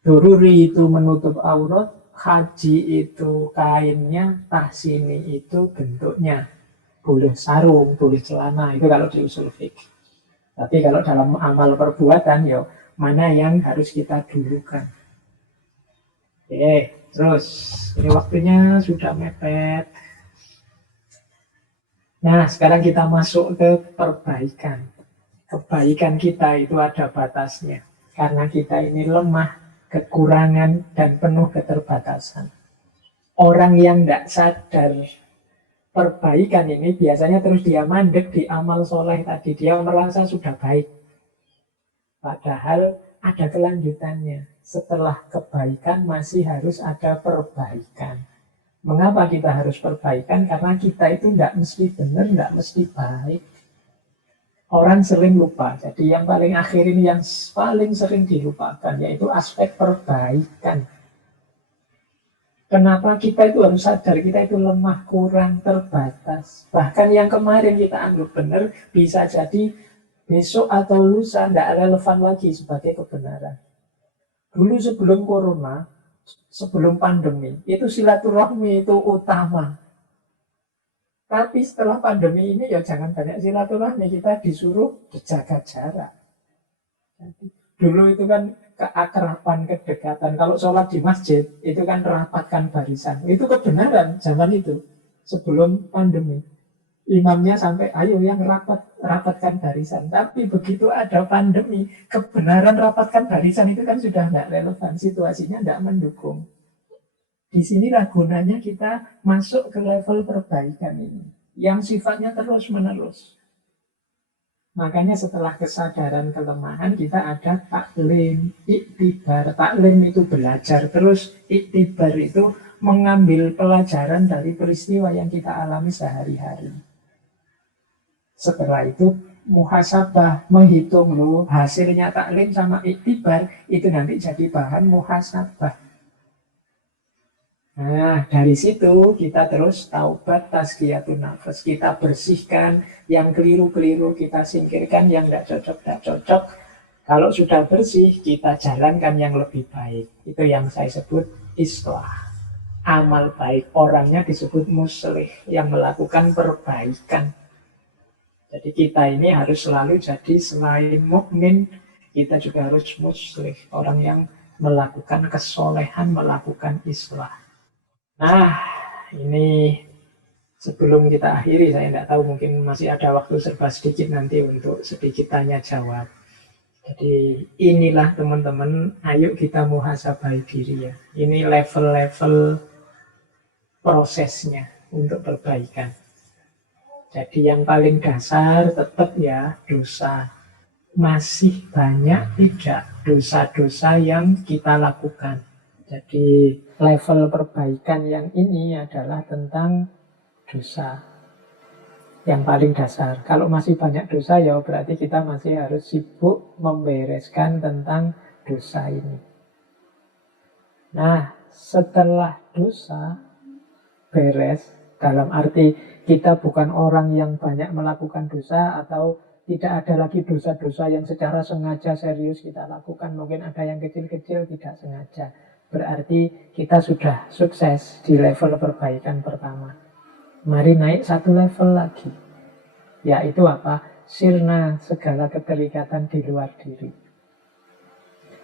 Daruri itu menutup aurat, haji itu kainnya, tahsini itu bentuknya. Boleh sarung, boleh celana, itu kalau di usul fikih. Tapi kalau dalam amal perbuatan, ya mana yang harus kita dulukan. Oke, terus ini waktunya sudah mepet. Nah, sekarang kita masuk ke perbaikan. Kebaikan kita itu ada batasnya. Karena kita ini lemah, kekurangan, dan penuh keterbatasan. Orang yang tidak sadar perbaikan ini biasanya terus dia mandek di amal soleh tadi. Dia merasa sudah baik. Padahal ada kelanjutannya. Setelah kebaikan masih harus ada perbaikan. Mengapa kita harus perbaikan? Karena kita itu tidak mesti benar, tidak mesti baik. Orang sering lupa. Jadi yang paling akhir ini yang paling sering dilupakan yaitu aspek perbaikan. Kenapa kita itu harus sadar kita itu lemah, kurang, terbatas. Bahkan yang kemarin kita anggap benar bisa jadi besok atau lusa tidak relevan lagi sebagai kebenaran. Dulu sebelum corona, sebelum pandemi, itu silaturahmi itu utama. Tapi setelah pandemi ini ya jangan banyak silaturahmi, kita disuruh jaga jarak. Dulu itu kan keakraban, kedekatan. Kalau sholat di masjid, itu kan rapatkan barisan. Itu kebenaran zaman itu, sebelum pandemi. Imamnya sampai, ayo yang rapatkan barisan. Tapi begitu ada pandemi, kebenaran rapatkan barisan itu kan sudah tidak relevan. Situasinya tidak mendukung. Disinilah gunanya kita masuk ke level perbaikan ini, yang sifatnya terus-menerus. Makanya setelah kesadaran kelemahan kita ada taklim, iktibar. Taklim itu belajar terus, iktibar itu mengambil pelajaran dari peristiwa yang kita alami sehari-hari. Setelah itu muhasabah, menghitung loh hasilnya taklim sama iktibar itu nanti jadi bahan muhasabah. Nah, dari situ kita terus taubat, tazkiyatun nafas. Kita bersihkan yang keliru-keliru, kita singkirkan yang tidak cocok. Kalau sudah bersih, kita jalankan yang lebih baik. Itu yang saya sebut islah. Amal baik. Orangnya disebut muslih, yang melakukan perbaikan. Jadi kita ini harus selalu jadi selain mukmin, kita juga harus muslih. Orang yang melakukan kesolehan, melakukan islah. Nah, ini sebelum kita akhiri, saya tidak tahu mungkin masih ada waktu serba sedikit nanti untuk sedikit tanya jawab. Jadi inilah teman-teman, ayo kita muhasabai diri ya. Ini level-level prosesnya untuk perbaikan. Jadi yang paling dasar tetap ya dosa. Masih banyak tidak dosa-dosa yang kita lakukan. Jadi level perbaikan yang ini adalah tentang dosa yang paling dasar. Kalau masih banyak dosa ya berarti kita masih harus sibuk membereskan tentang dosa ini. Nah, setelah dosa beres, dalam arti kita bukan orang yang banyak melakukan dosa atau tidak ada lagi dosa-dosa yang secara sengaja serius kita lakukan. Mungkin ada yang kecil-kecil tidak sengaja. Berarti kita sudah sukses di level perbaikan pertama. Mari naik satu level lagi. Yaitu apa? Sirna, segala keterikatan di luar diri.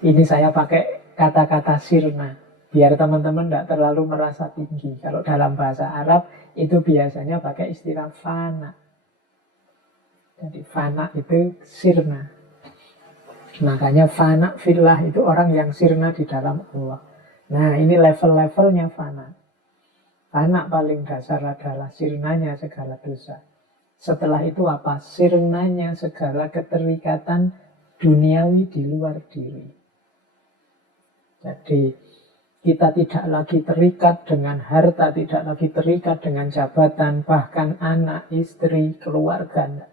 Ini saya pakai kata-kata sirna, biar teman-teman tidak terlalu merasa tinggi. Kalau dalam bahasa Arab itu biasanya pakai istilah fana. Jadi fana itu sirna. Makanya fana fillah itu orang yang sirna di dalam Allah. Nah, ini level-levelnya fana. Fana paling dasar adalah sirnanya segala dosa. Setelah itu apa? Sirnanya segala keterikatan duniawi di luar diri. Jadi kita tidak lagi terikat dengan harta, tidak lagi terikat dengan jabatan, bahkan anak, istri, keluarga.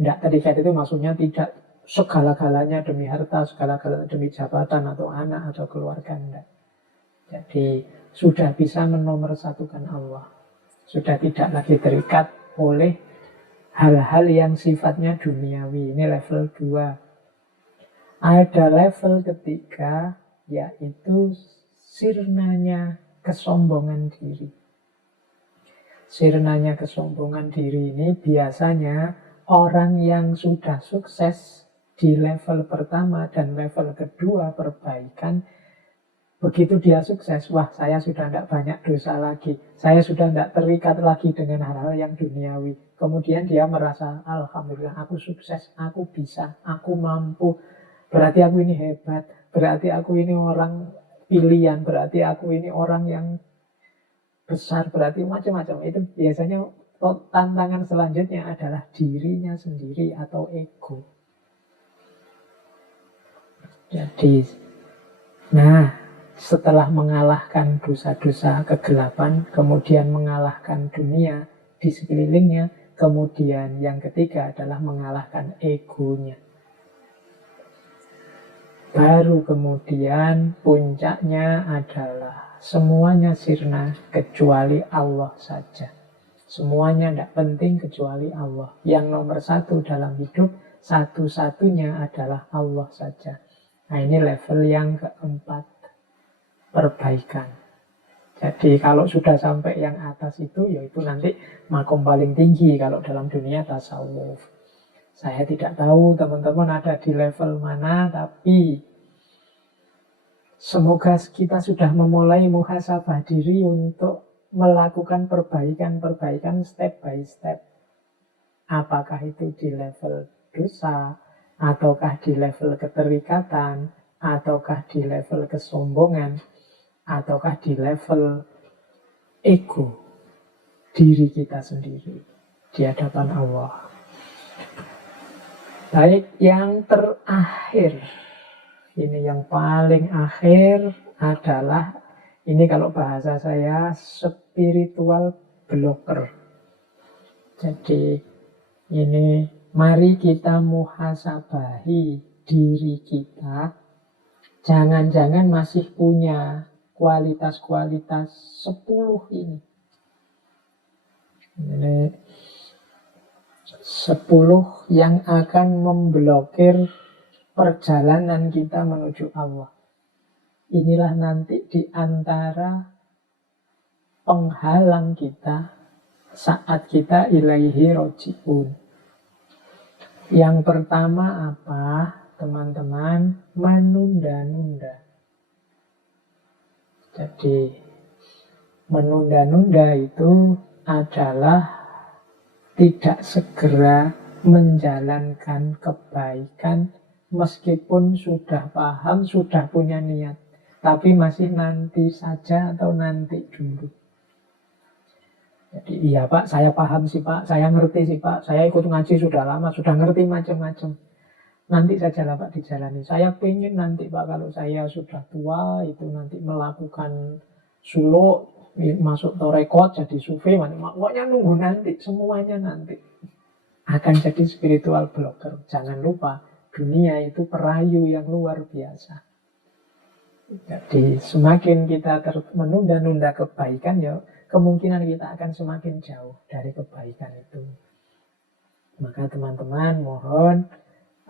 Tidak terikat itu maksudnya tidak segala-galanya demi harta, segala-galanya demi jabatan atau anak atau keluarga. Tidak. Jadi sudah bisa menomorsatukan Allah. Sudah tidak lagi terikat oleh hal-hal yang sifatnya duniawi. Ini level 2. Ada level ketiga, yaitu sirnanya kesombongan diri. Sirnanya kesombongan diri ini biasanya orang yang sudah sukses di level pertama dan level kedua perbaikan. Begitu dia sukses, wah saya sudah tidak banyak dosa lagi. Saya sudah tidak terikat lagi dengan hal-hal yang duniawi. Kemudian dia merasa, alhamdulillah aku sukses, aku bisa, aku mampu. Berarti aku ini hebat. berarti aku ini orang pilihan, berarti aku ini orang yang besar, berarti macam-macam. Itu biasanya tantangan selanjutnya adalah dirinya sendiri atau ego. Jadi, nah, setelah mengalahkan dosa-dosa kegelapan, kemudian mengalahkan dunia di sekelilingnya, kemudian yang ketiga adalah mengalahkan egonya. Baru kemudian puncaknya adalah semuanya sirna kecuali Allah saja. Semuanya tidak penting kecuali Allah. Yang nomor satu dalam hidup, satu-satunya adalah Allah saja. Nah, ini level yang keempat, perbaikan. Jadi kalau sudah sampai yang atas itu, yaitu nanti makom paling tinggi kalau dalam dunia tasawuf. Saya tidak tahu teman-teman ada di level mana, tapi semoga kita sudah memulai muhasabah diri untuk melakukan perbaikan-perbaikan step by step. Apakah itu di level dosa, ataukah di level keterikatan, ataukah di level kesombongan, ataukah di level ego diri kita sendiri di hadapan Allah. Baik, yang terakhir, ini yang paling akhir adalah, ini kalau bahasa saya spiritual blocker. Jadi ini mari kita muhasabahi diri kita. Jangan-jangan masih punya kualitas-kualitas 10 ini. Ini 10 yang akan memblokir perjalanan kita menuju Allah. Inilah nanti di antara penghalang kita saat kita ilaihi roji'un. Yang pertama apa, teman-teman? Menunda-nunda. Jadi menunda-nunda itu adalah tidak segera menjalankan kebaikan meskipun sudah paham, sudah punya niat, tapi masih nanti saja atau nanti dulu. Jadi iya Pak, saya paham sih Pak, saya ngerti sih Pak, saya ikut ngaji sudah lama, sudah ngerti macam-macam. Nanti sajalah Pak dijalani. Saya pengen nanti Pak kalau saya sudah tua itu nanti melakukan suluk, masuk torekot, jadi sufi, pokoknya nunggu nanti, semuanya nanti. Akan jadi spiritual blocker. Jangan lupa, dunia itu perayu yang luar biasa. Jadi semakin kita menunda-nunda kebaikan, ya kemungkinan kita akan semakin jauh dari kebaikan itu. Maka teman-teman mohon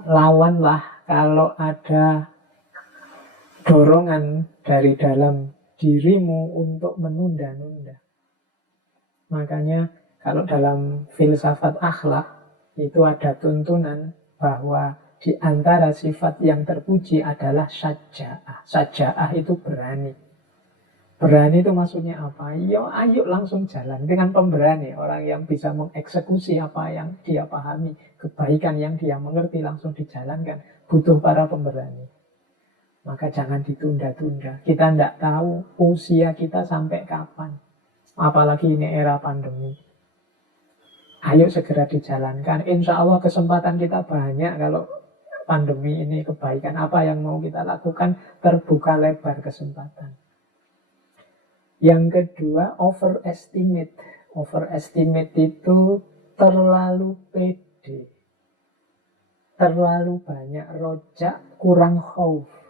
lawanlah kalau ada dorongan dari dalam dirimu untuk menunda-nunda. Makanya kalau dalam filsafat akhlak itu ada tuntunan bahwa di antara sifat yang terpuji adalah syaja'ah. Syaja'ah itu berani. Berani itu maksudnya apa? Ya ayo langsung jalan dengan pemberani. Orang yang bisa mengeksekusi apa yang dia pahami, kebaikan yang dia mengerti langsung dijalankan. Butuh para pemberani. Maka jangan ditunda-tunda. Kita tidak tahu usia kita sampai kapan. Apalagi ini era pandemi. Ayo segera dijalankan. Insya Allah kesempatan kita banyak kalau pandemi ini kebaikan. Apa yang mau kita lakukan, terbuka lebar kesempatan. Yang kedua, overestimate. Overestimate itu terlalu pede. Terlalu banyak rojak, kurang khauf.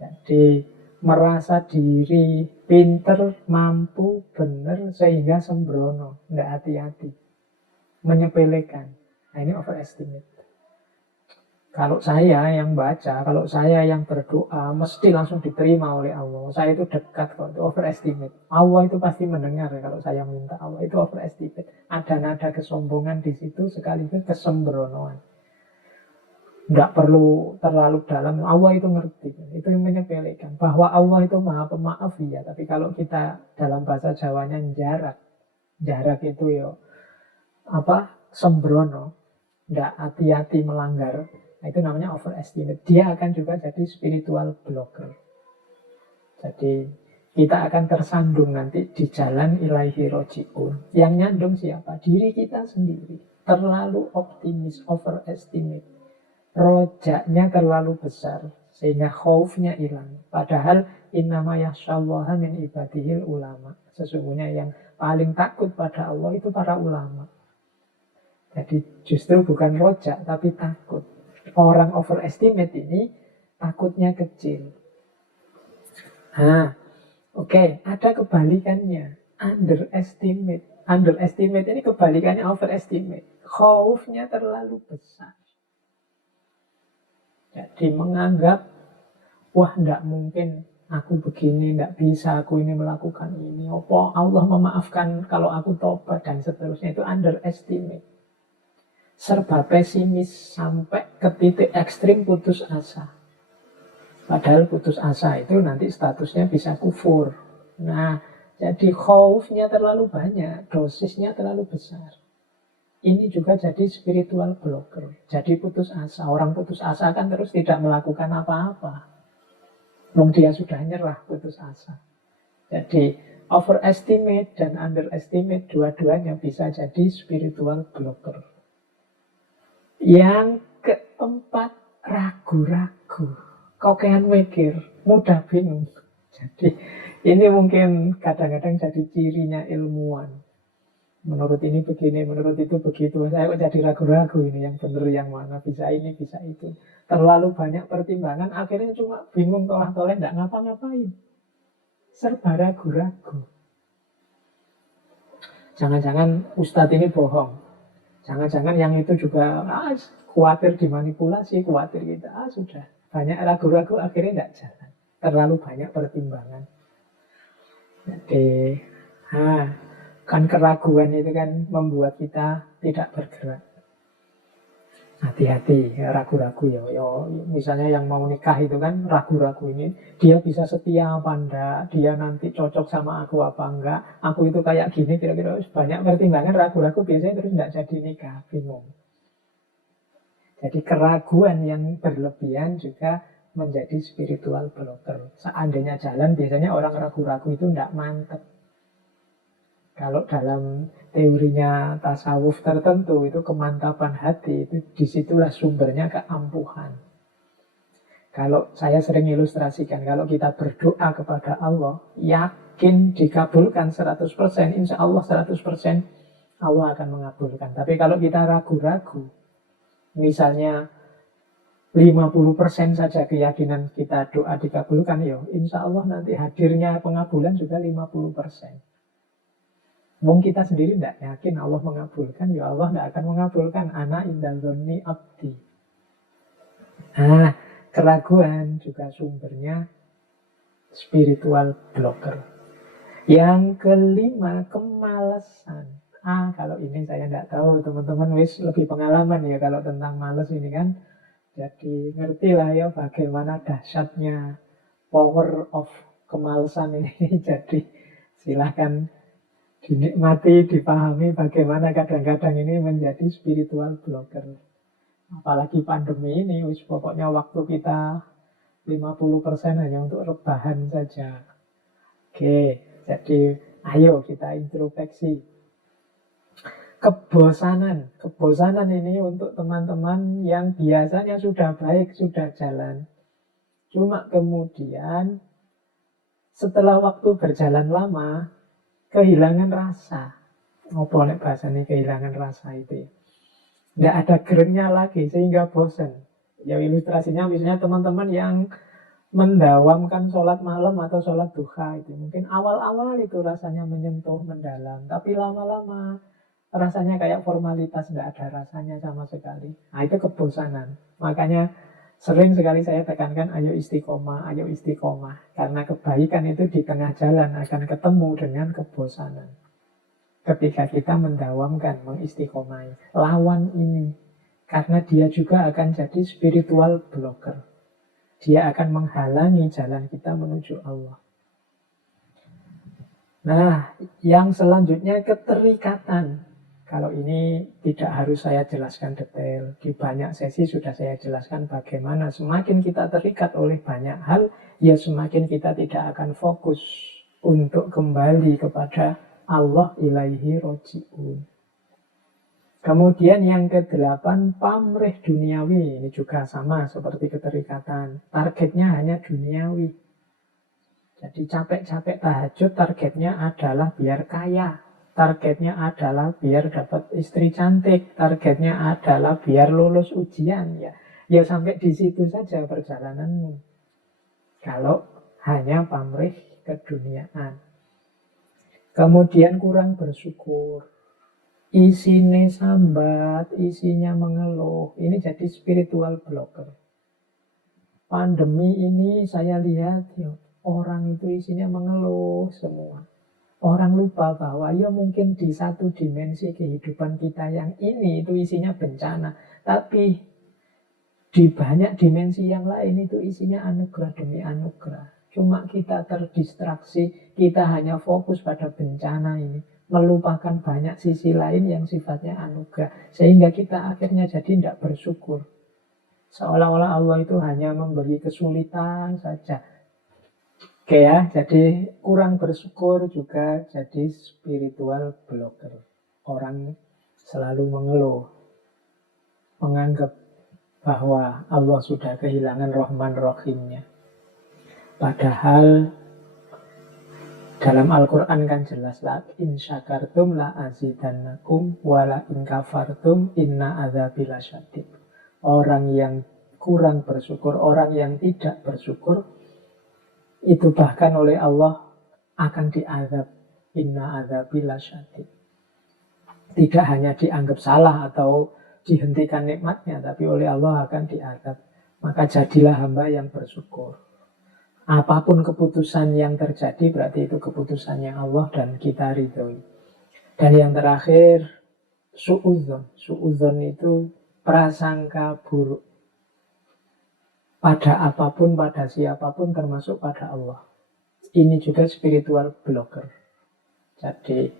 Jadi merasa diri pinter, mampu, benar, sehingga sembrono. Tidak hati-hati. Menyepelekan. Nah ini overestimate. Kalau saya yang baca, kalau saya yang berdoa, mesti langsung diterima oleh Allah. Saya itu dekat kok, itu overestimate. Allah itu pasti mendengar kalau saya minta. Allah itu overestimate. Ada nada kesombongan di situ, sekaligus kesembronoan. Tidak perlu terlalu dalam. Allah itu ngerti. Itu yang menyepelekan. Bahwa Allah itu maha pemaaf ya. Tapi kalau kita dalam bahasa Jawanya jarak. Jarak itu ya apa? Sembrono. Tidak hati-hati melanggar. Nah, itu namanya overestimate. Dia akan juga jadi spiritual blocker. Jadi kita akan tersandung nanti di jalan ilaihi roji'un. Yang nyandung siapa? Diri kita sendiri. Terlalu optimis, overestimate. Rojaknya terlalu besar sehingga khaufnya hilang. Padahal innama yakhsyallaha min ibadihil ulama. Sesungguhnya yang paling takut pada Allah itu para ulama. Jadi justru bukan rojak tapi takut. Orang overestimate ini takutnya kecil. Nah, oke, ada kebalikannya. Underestimate. Underestimate ini kebalikannya overestimate. Khaufnya terlalu besar. Jadi menganggap, wah enggak mungkin aku begini, enggak bisa aku ini melakukan ini. Apa Allah memaafkan kalau aku tobat dan seterusnya. Itu underestimate. Serba pesimis sampai ke titik ekstrim putus asa. Padahal putus asa itu nanti statusnya bisa kufur. Nah, jadi khaufnya terlalu banyak, dosisnya terlalu besar. Ini juga jadi spiritual blocker. Jadi putus asa. Orang putus asa kan terus tidak melakukan apa-apa. Dia sudah nyerah putus asa. Jadi overestimate dan underestimate dua-duanya bisa jadi spiritual blocker. Yang keempat, ragu-ragu. Kokean mikir, mudah bingung. Jadi ini mungkin kadang-kadang jadi cirinya ilmuwan. Menurut ini begini, menurut itu begitu. Saya kok jadi ragu-ragu ini, yang benar yang mana, bisa ini, bisa itu. Terlalu banyak pertimbangan, akhirnya cuma bingung tolah-toleh, nggak ngapa-ngapain. Serba ragu-ragu. Jangan-jangan ustadz ini bohong. Jangan-jangan yang itu juga khawatir dimanipulasi, khawatir kita. Sudah. Banyak ragu-ragu akhirnya tidak jalan. Terlalu banyak pertimbangan. Jadi, kan keraguan itu kan membuat kita tidak bergerak. Hati-hati, ragu-ragu ya. Misalnya yang mau nikah itu kan ragu-ragu ini. Dia bisa setia apa enggak? Dia nanti cocok sama aku apa enggak? Aku itu kayak gini, kira-kira banyak pertimbangan ragu-ragu biasanya terus enggak jadi nikah, bingung. Jadi keraguan yang berlebihan juga menjadi spiritual blocker. Seandainya jalan, biasanya orang ragu-ragu itu tidak mantap. Kalau dalam teorinya tasawuf tertentu, itu kemantapan hati, itu disitulah sumbernya keampuhan. Kalau saya sering ilustrasikan, kalau kita berdoa kepada Allah, yakin dikabulkan 100%, insya Allah 100%, Allah akan mengabulkan. Tapi kalau kita ragu-ragu, misalnya 50% saja keyakinan kita doa dikabulkan, ya insya Allah nanti hadirnya pengabulan juga 50%. Mungkin kita sendiri tidak yakin Allah mengabulkan, ya Allah tidak akan mengabulkan. Ana inda dzanni abdi. Nah, keraguan juga sumbernya spiritual blocker. Yang kelima, kemalasan. Kalau ini saya tidak tahu, teman-teman wis lebih pengalaman ya kalau tentang malas ini kan. Jadi ngertilah ya bagaimana dahsyatnya power of kemalasan ini. Jadi silahkan dinikmati, dipahami bagaimana kadang-kadang ini menjadi spiritual blocker. Apalagi pandemi ini, wis pokoknya waktu kita 50% hanya untuk rebahan saja. Oke, jadi ayo kita introspeksi. Kebosanan ini untuk teman-teman yang biasanya sudah baik, sudah jalan. Cuma kemudian setelah waktu berjalan lama, kehilangan rasa. Apa nek bahasanya kehilangan rasa itu? Tidak ada gerennya lagi sehingga bosan. Ya ilustrasinya misalnya teman-teman yang mendawamkan sholat malam atau sholat duha itu. Mungkin awal-awal itu rasanya menyentuh, mendalam. Tapi lama-lama rasanya kayak formalitas, tidak ada rasanya sama sekali. Nah itu kebosanan. Makanya sering sekali saya tekankan ayo istiqomah, ayo istiqomah. Karena kebaikan itu di tengah jalan akan ketemu dengan kebosanan. Ketika kita mendawamkan, mengistiqomai lawan ini. Karena dia juga akan jadi spiritual blocker. Dia akan menghalangi jalan kita menuju Allah. Nah, yang selanjutnya keterikatan. Kalau ini tidak harus saya jelaskan detail. Di banyak sesi sudah saya jelaskan bagaimana semakin kita terikat oleh banyak hal, ya semakin kita tidak akan fokus untuk kembali kepada Allah ilaihi roji'un. Kemudian yang ke-8, pamrih duniawi. Ini juga sama seperti keterikatan. Targetnya hanya duniawi. Jadi capek-capek tahajud targetnya adalah biar kaya. Targetnya adalah biar dapat istri cantik. Targetnya adalah biar lulus ujian. Ya sampai di situ saja perjalananmu. Kalau hanya pamrih keduniaan. Kemudian kurang bersyukur. Isinya sambat, isinya mengeluh. Ini jadi spiritual blocker. Pandemi ini saya lihat orang itu isinya mengeluh semua. Orang lupa bahwa ya mungkin di satu dimensi kehidupan kita yang ini itu isinya bencana. Tapi di banyak dimensi yang lain itu isinya anugerah demi anugerah. Cuma kita terdistraksi, kita hanya fokus pada bencana ini. Melupakan banyak sisi lain yang sifatnya anugerah. Sehingga kita akhirnya jadi tidak bersyukur. Seolah-olah Allah itu hanya memberi kesulitan saja. Oke ya, jadi kurang bersyukur juga jadi spiritual blocker. Orang selalu mengeluh, menganggap bahwa Allah sudah kehilangan Rahman Rahimnya. Padahal dalam Al-Quran kan jelas, la in syakartum la azidannakum wa la in kafartum inna adzabi lasyadid. Orang yang kurang bersyukur, orang yang tidak bersyukur, itu bahkan oleh Allah akan diazab. Inna adzabi lasyadid. Tidak hanya dianggap salah atau dihentikan nikmatnya, tapi oleh Allah akan diazab. Maka jadilah hamba yang bersyukur. Apapun keputusan yang terjadi berarti itu keputusannya Allah dan kita ridhoi. Dan yang terakhir, su'udzon. Su'udzon itu prasangka buruk pada apapun, pada siapapun, termasuk pada Allah. Ini juga spiritual blocker. Jadi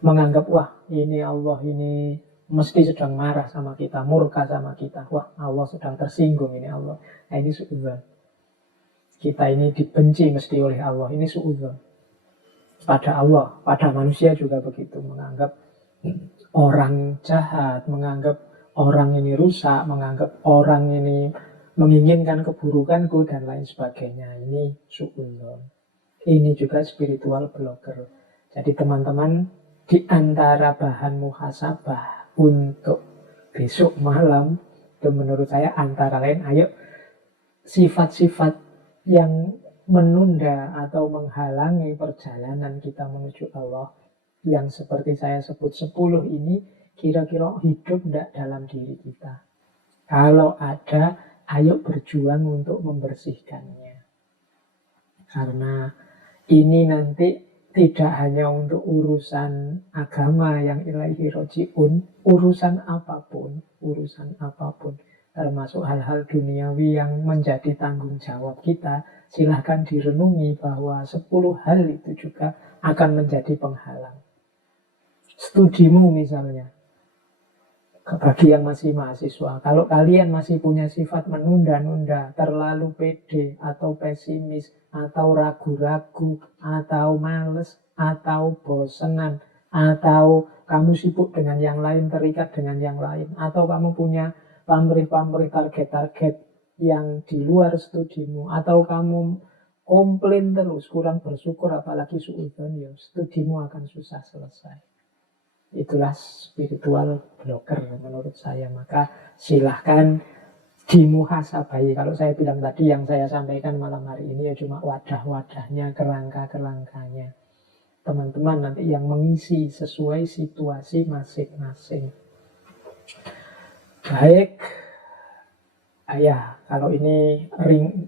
menganggap, wah ini Allah ini mesti sedang marah sama kita, murka sama kita. Wah Allah sedang tersinggung ini Allah. Nah ini su'udzon. Kita ini dibenci mesti oleh Allah. Ini su'udzon. Pada Allah, pada manusia juga begitu. Menganggap orang jahat, menganggap orang ini rusak, menganggap orang ini menginginkan keburukanku dan lain sebagainya. Ini su'udzon. Ini juga spiritual blocker. Jadi teman-teman, di antara bahan muhasabah untuk besok malam, itu menurut saya antara lain, ayo sifat-sifat yang menunda atau menghalangi perjalanan kita menuju Allah, yang seperti saya sebut 10 ini, kira-kira hidup tidak dalam diri kita. Kalau ada, ayo berjuang untuk membersihkannya. Karena ini nanti tidak hanya untuk urusan agama yang ilaihi roji'un, urusan apapun, termasuk hal-hal duniawi yang menjadi tanggung jawab kita, silahkan direnungi bahwa 10 hal itu juga akan menjadi penghalang. Studimu misalnya, bagi yang masih mahasiswa, kalau kalian masih punya sifat menunda-nunda, terlalu pede atau pesimis, atau ragu-ragu, atau males, atau bosenan, atau kamu sibuk dengan yang lain, terikat dengan yang lain, atau kamu punya pamrih-pamrih target-target yang di luar studimu, atau kamu komplain terus, kurang bersyukur, apalagi suudzon, ya studimu akan susah selesai. Itulah spiritual blocker menurut saya. Maka silahkan dimuhasabai. Kalau saya bilang tadi, yang saya sampaikan malam hari ini ya cuma wadah-wadahnya, kerangka-kerangkanya. Teman-teman nanti yang mengisi sesuai situasi masing-masing. Baik. Ya, kalau ini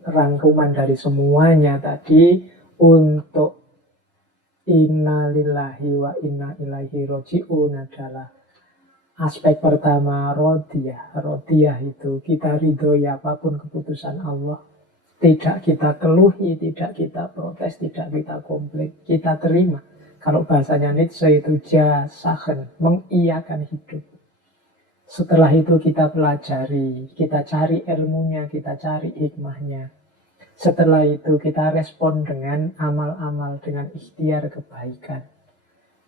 rangkuman dari semuanya tadi untuk inna lillahi wa inna ilaihi roji'un adalah aspek pertama, rodiyah. Rodiyah itu kita ridhoi apapun keputusan Allah. Tidak kita keluhi, tidak kita protes, tidak kita komplain. Kita terima. Kalau bahasanya Nietzsche itu jasachen, mengiyakan hidup. Setelah itu kita pelajari, kita cari ilmunya, kita cari hikmahnya. Setelah itu kita respon dengan amal-amal, dengan ikhtiar kebaikan.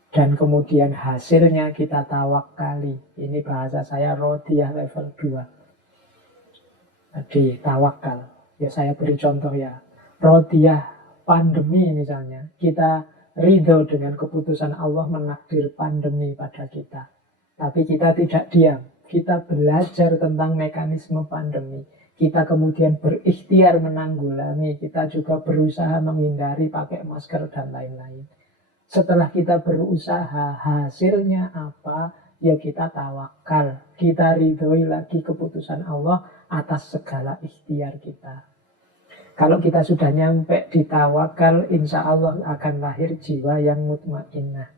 Dan kemudian hasilnya kita tawakali. Ini bahasa saya rodiyah level 2. Tadi tawakal. Ya saya beri contoh ya. Rodiyah pandemi misalnya. Kita ridho dengan keputusan Allah menakdir pandemi pada kita. Tapi kita tidak diam. Kita belajar tentang mekanisme pandemi. Kita kemudian berikhtiar menanggulangi. Kita juga berusaha menghindari pakai masker dan lain-lain. Setelah kita berusaha, hasilnya apa? Ya kita tawakal. Kita ridhoi lagi keputusan Allah atas segala ikhtiar kita. Kalau kita sudah nyampe di tawakal, insya Allah akan lahir jiwa yang mutmainnah.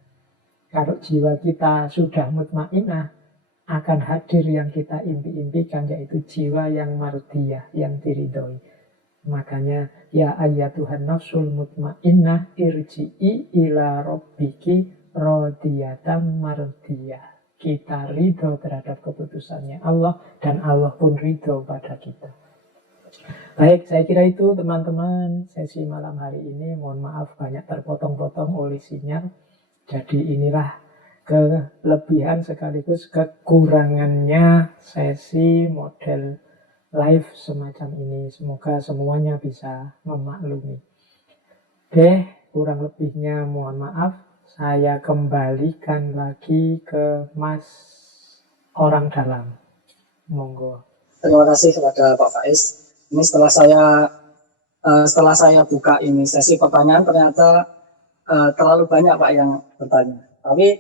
Kalau jiwa kita sudah mutmainnah, akan hadir yang kita impi-impikan, yaitu jiwa yang mardiyah, yang diridhoi. Makanya, ya ayyatuhan nafsul mutmainnah irji'i ila rabbiki radiyatan mardiyah. Kita ridho terhadap keputusannya Allah, dan Allah pun ridho pada kita. Baik, saya kira itu teman-teman sesi malam hari ini. Mohon maaf banyak terpotong-potong oleh sinyal. Jadi inilah kelebihan sekaligus kekurangannya sesi model live semacam ini. Semoga semuanya bisa memaklumi. Oke, kurang lebihnya mohon maaf. Saya kembalikan lagi ke Mas orang dalam. Monggo. Terima kasih kepada Pak Faiz. Ini setelah saya buka ini sesi pertanyaan, ternyata terlalu banyak Pak yang bertanya. Tapi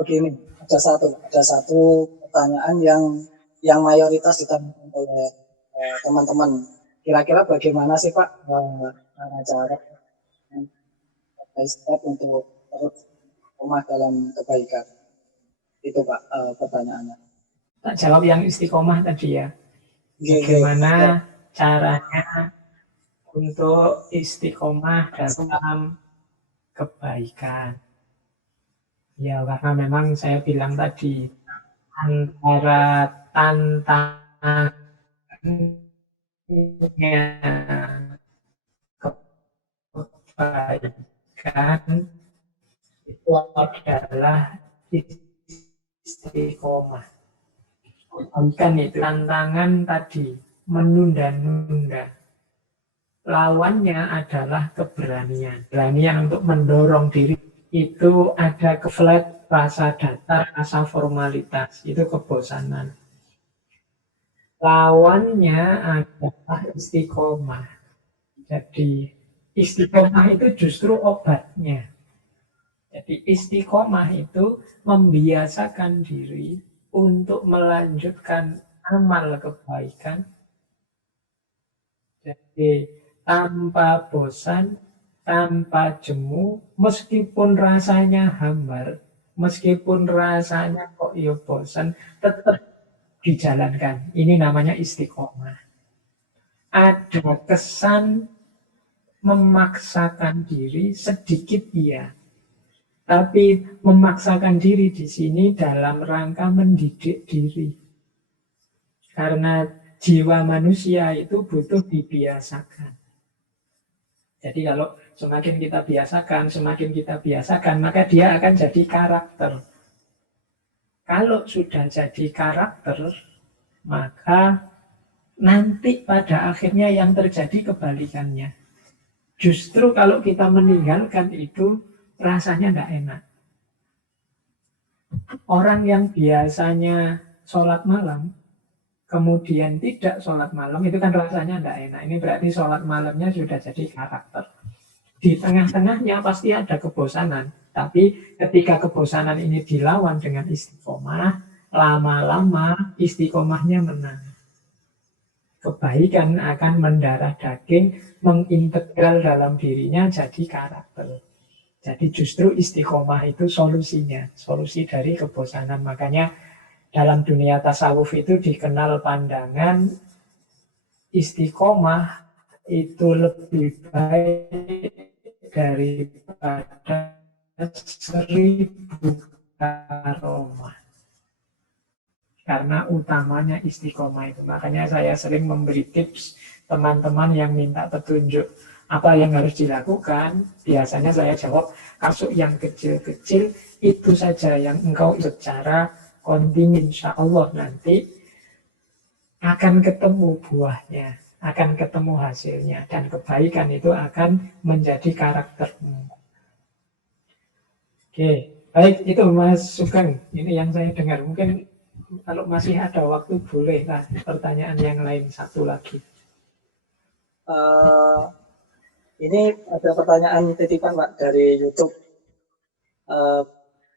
begini, ada satu pertanyaan yang mayoritas ditanyakan oleh teman-teman. Kira-kira bagaimana sih Pak cara untuk terus rumah dalam kebaikan? Itu Pak pertanyaannya. Tak jawab yang istiqomah tadi ya. Bagaimana caranya untuk istiqomah dalam kebaikan? Ya, karena memang saya bilang tadi, antara tantangannya kebaikan itu adalah istiqomah. Bukan itu tantangan tadi, menunda-nunda. Lawannya adalah keberanian. Beranian untuk mendorong diri. Itu ada keflat, rasa datar, rasa formalitas. Itu kebosanan. Lawannya adalah istiqomah. Jadi istiqomah itu justru obatnya. Jadi istiqomah itu membiasakan diri untuk melanjutkan amal kebaikan. Jadi tanpa bosan, tanpa jemu, meskipun rasanya hambar, meskipun rasanya kok ya bosan, tetap dijalankan. Ini namanya istiqomah. Ada kesan memaksakan diri sedikit iya. Tapi memaksakan diri di sini dalam rangka mendidik diri. Karena jiwa manusia itu butuh dibiasakan. Jadi kalau semakin kita biasakan, maka dia akan jadi karakter. Kalau sudah jadi karakter, maka nanti pada akhirnya yang terjadi kebalikannya. Justru kalau kita meninggalkan itu, rasanya tidak enak. Orang yang biasanya sholat malam, kemudian tidak sholat malam, itu kan rasanya tidak enak. Ini berarti sholat malamnya sudah jadi karakter. Di tengah-tengahnya pasti ada kebosanan. Tapi ketika kebosanan ini dilawan dengan istiqomah, lama-lama istiqomahnya menang. Kebaikan akan mendarah daging, mengintegral dalam dirinya jadi karakter. Jadi justru istiqomah itu solusinya, solusi dari kebosanan. Makanya dalam dunia tasawuf itu dikenal pandangan istiqomah itu lebih baik daripada 1000 karomah. Karena utamanya istiqomah itu. Makanya saya sering memberi tips teman-teman yang minta petunjuk apa yang harus dilakukan. Biasanya saya jawab, masuk yang kecil-kecil itu saja yang engkau secara kontinu, insya Allah nanti akan ketemu buahnya, akan ketemu hasilnya, dan kebaikan itu akan menjadi karaktermu. Oke, baik itu Mas Sugeng. Ini yang saya dengar. Mungkin kalau masih ada waktu bolehlah pertanyaan yang lain satu lagi. Ini ada pertanyaan titipan Pak dari YouTube.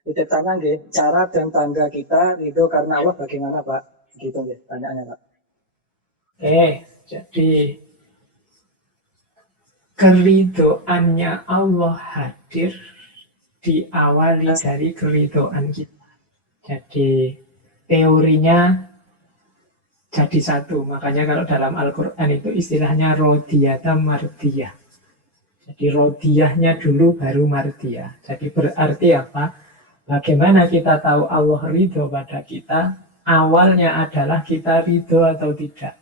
Titip tanya nggih, cara dan tangga kita ridho karena Allah bagaimana Pak? Gitu nggih pertanyaannya Pak. Jadi keridhoannya Allah hadir diawali dari keridhoan kita. Jadi teorinya jadi satu. Makanya kalau dalam Al-Quran itu istilahnya rodiyata mardiyah. Jadi rodiyahnya dulu baru mardiyah. Jadi berarti apa? Bagaimana kita tahu Allah ridho pada kita? Awalnya adalah kita ridho atau tidak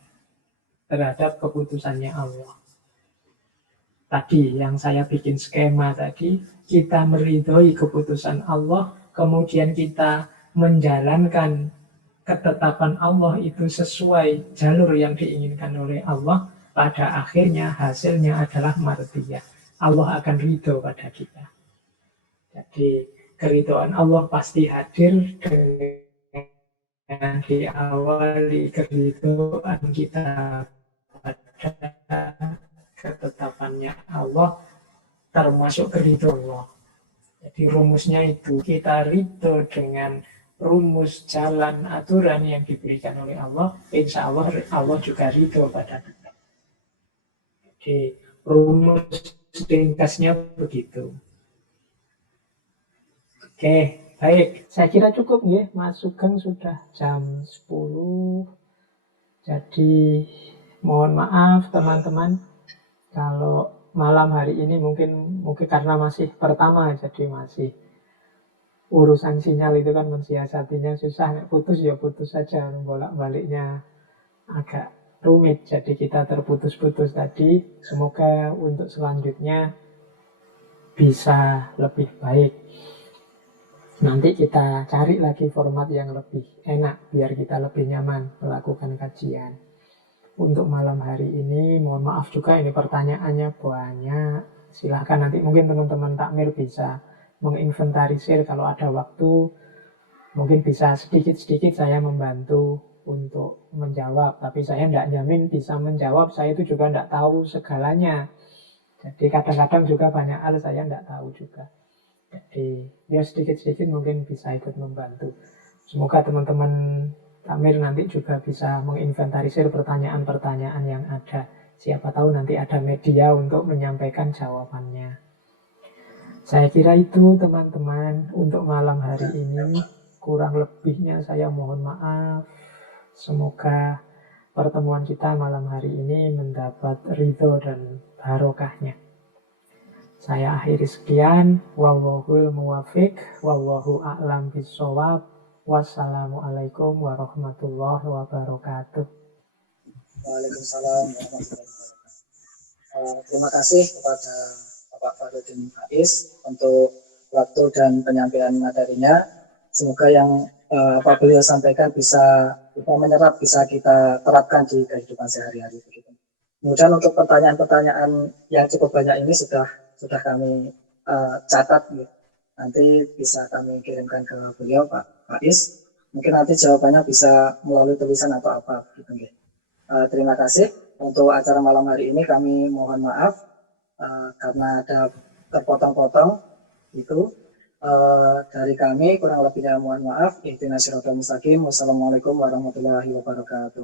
terhadap keputusannya Allah. Tadi yang saya bikin skema tadi, kita meridhoi keputusan Allah, kemudian kita menjalankan ketetapan Allah itu sesuai jalur yang diinginkan oleh Allah, pada akhirnya hasilnya adalah mardiyah. Allah akan ridho pada kita. Jadi keridhaan Allah pasti hadir dengan diawali keridhaan kita pada ketetapannya Allah, termasuk keridho Allah. Jadi rumusnya itu, kita ridho dengan rumus jalan aturan yang diberikan oleh Allah, insya Allah Allah juga ridho pada kita. Jadi rumus ringkasnya begitu. Oke, baik. Saya kira cukup ya, Mas Sugeng sudah jam 10. Jadi mohon maaf teman-teman kalau malam hari ini mungkin karena masih pertama, jadi masih urusan sinyal itu kan mensiasatinya susah. Putus ya putus saja, bolak-baliknya agak rumit. Jadi kita terputus-putus tadi. Semoga untuk selanjutnya bisa lebih baik. Nanti kita cari lagi format yang lebih enak biar kita lebih nyaman melakukan kajian. Untuk malam hari ini, mohon maaf juga ini pertanyaannya banyak. Silahkan nanti mungkin teman-teman takmir bisa menginventarisir kalau ada waktu. Mungkin bisa sedikit-sedikit saya membantu untuk menjawab. Tapi saya tidak jamin bisa menjawab, saya itu juga tidak tahu segalanya. Jadi kadang-kadang juga banyak hal saya tidak tahu juga. Jadi ya sedikit-sedikit mungkin bisa ikut membantu. Semoga teman-teman takmir nanti juga bisa menginventarisir pertanyaan-pertanyaan yang ada. Siapa tahu nanti ada media untuk menyampaikan jawabannya. Saya kira itu teman-teman untuk malam hari ini. Kurang lebihnya saya mohon maaf. Semoga pertemuan kita malam hari ini mendapat ridho dan barokahnya. Saya akhiri sekian. Wallahul muwafiq, wallahu a'lam bishawab. Wassalamualaikum warahmatullahi wabarakatuh. Waalaikumsalam warahmatullahi wabarakatuh. Terima kasih kepada Bapak Fahrudin Faiz untuk waktu dan penyampaian materinya. Semoga yang Pak beliau sampaikan bisa kita menyerap, bisa kita terapkan di kehidupan sehari-hari. Kemudian untuk pertanyaan-pertanyaan yang cukup banyak ini sudah kami catat. Nanti bisa kami kirimkan ke beliau Pak Faiz. Mungkin nanti jawabannya bisa melalui tulisan atau apa. Terima kasih. Untuk acara malam hari ini kami mohon maaf karena ada terpotong-potong itu. Dari kami kurang lebihnya mohon maaf. Ihdinas siratal mustaqim. Wassalamualaikum warahmatullahi wabarakatuh.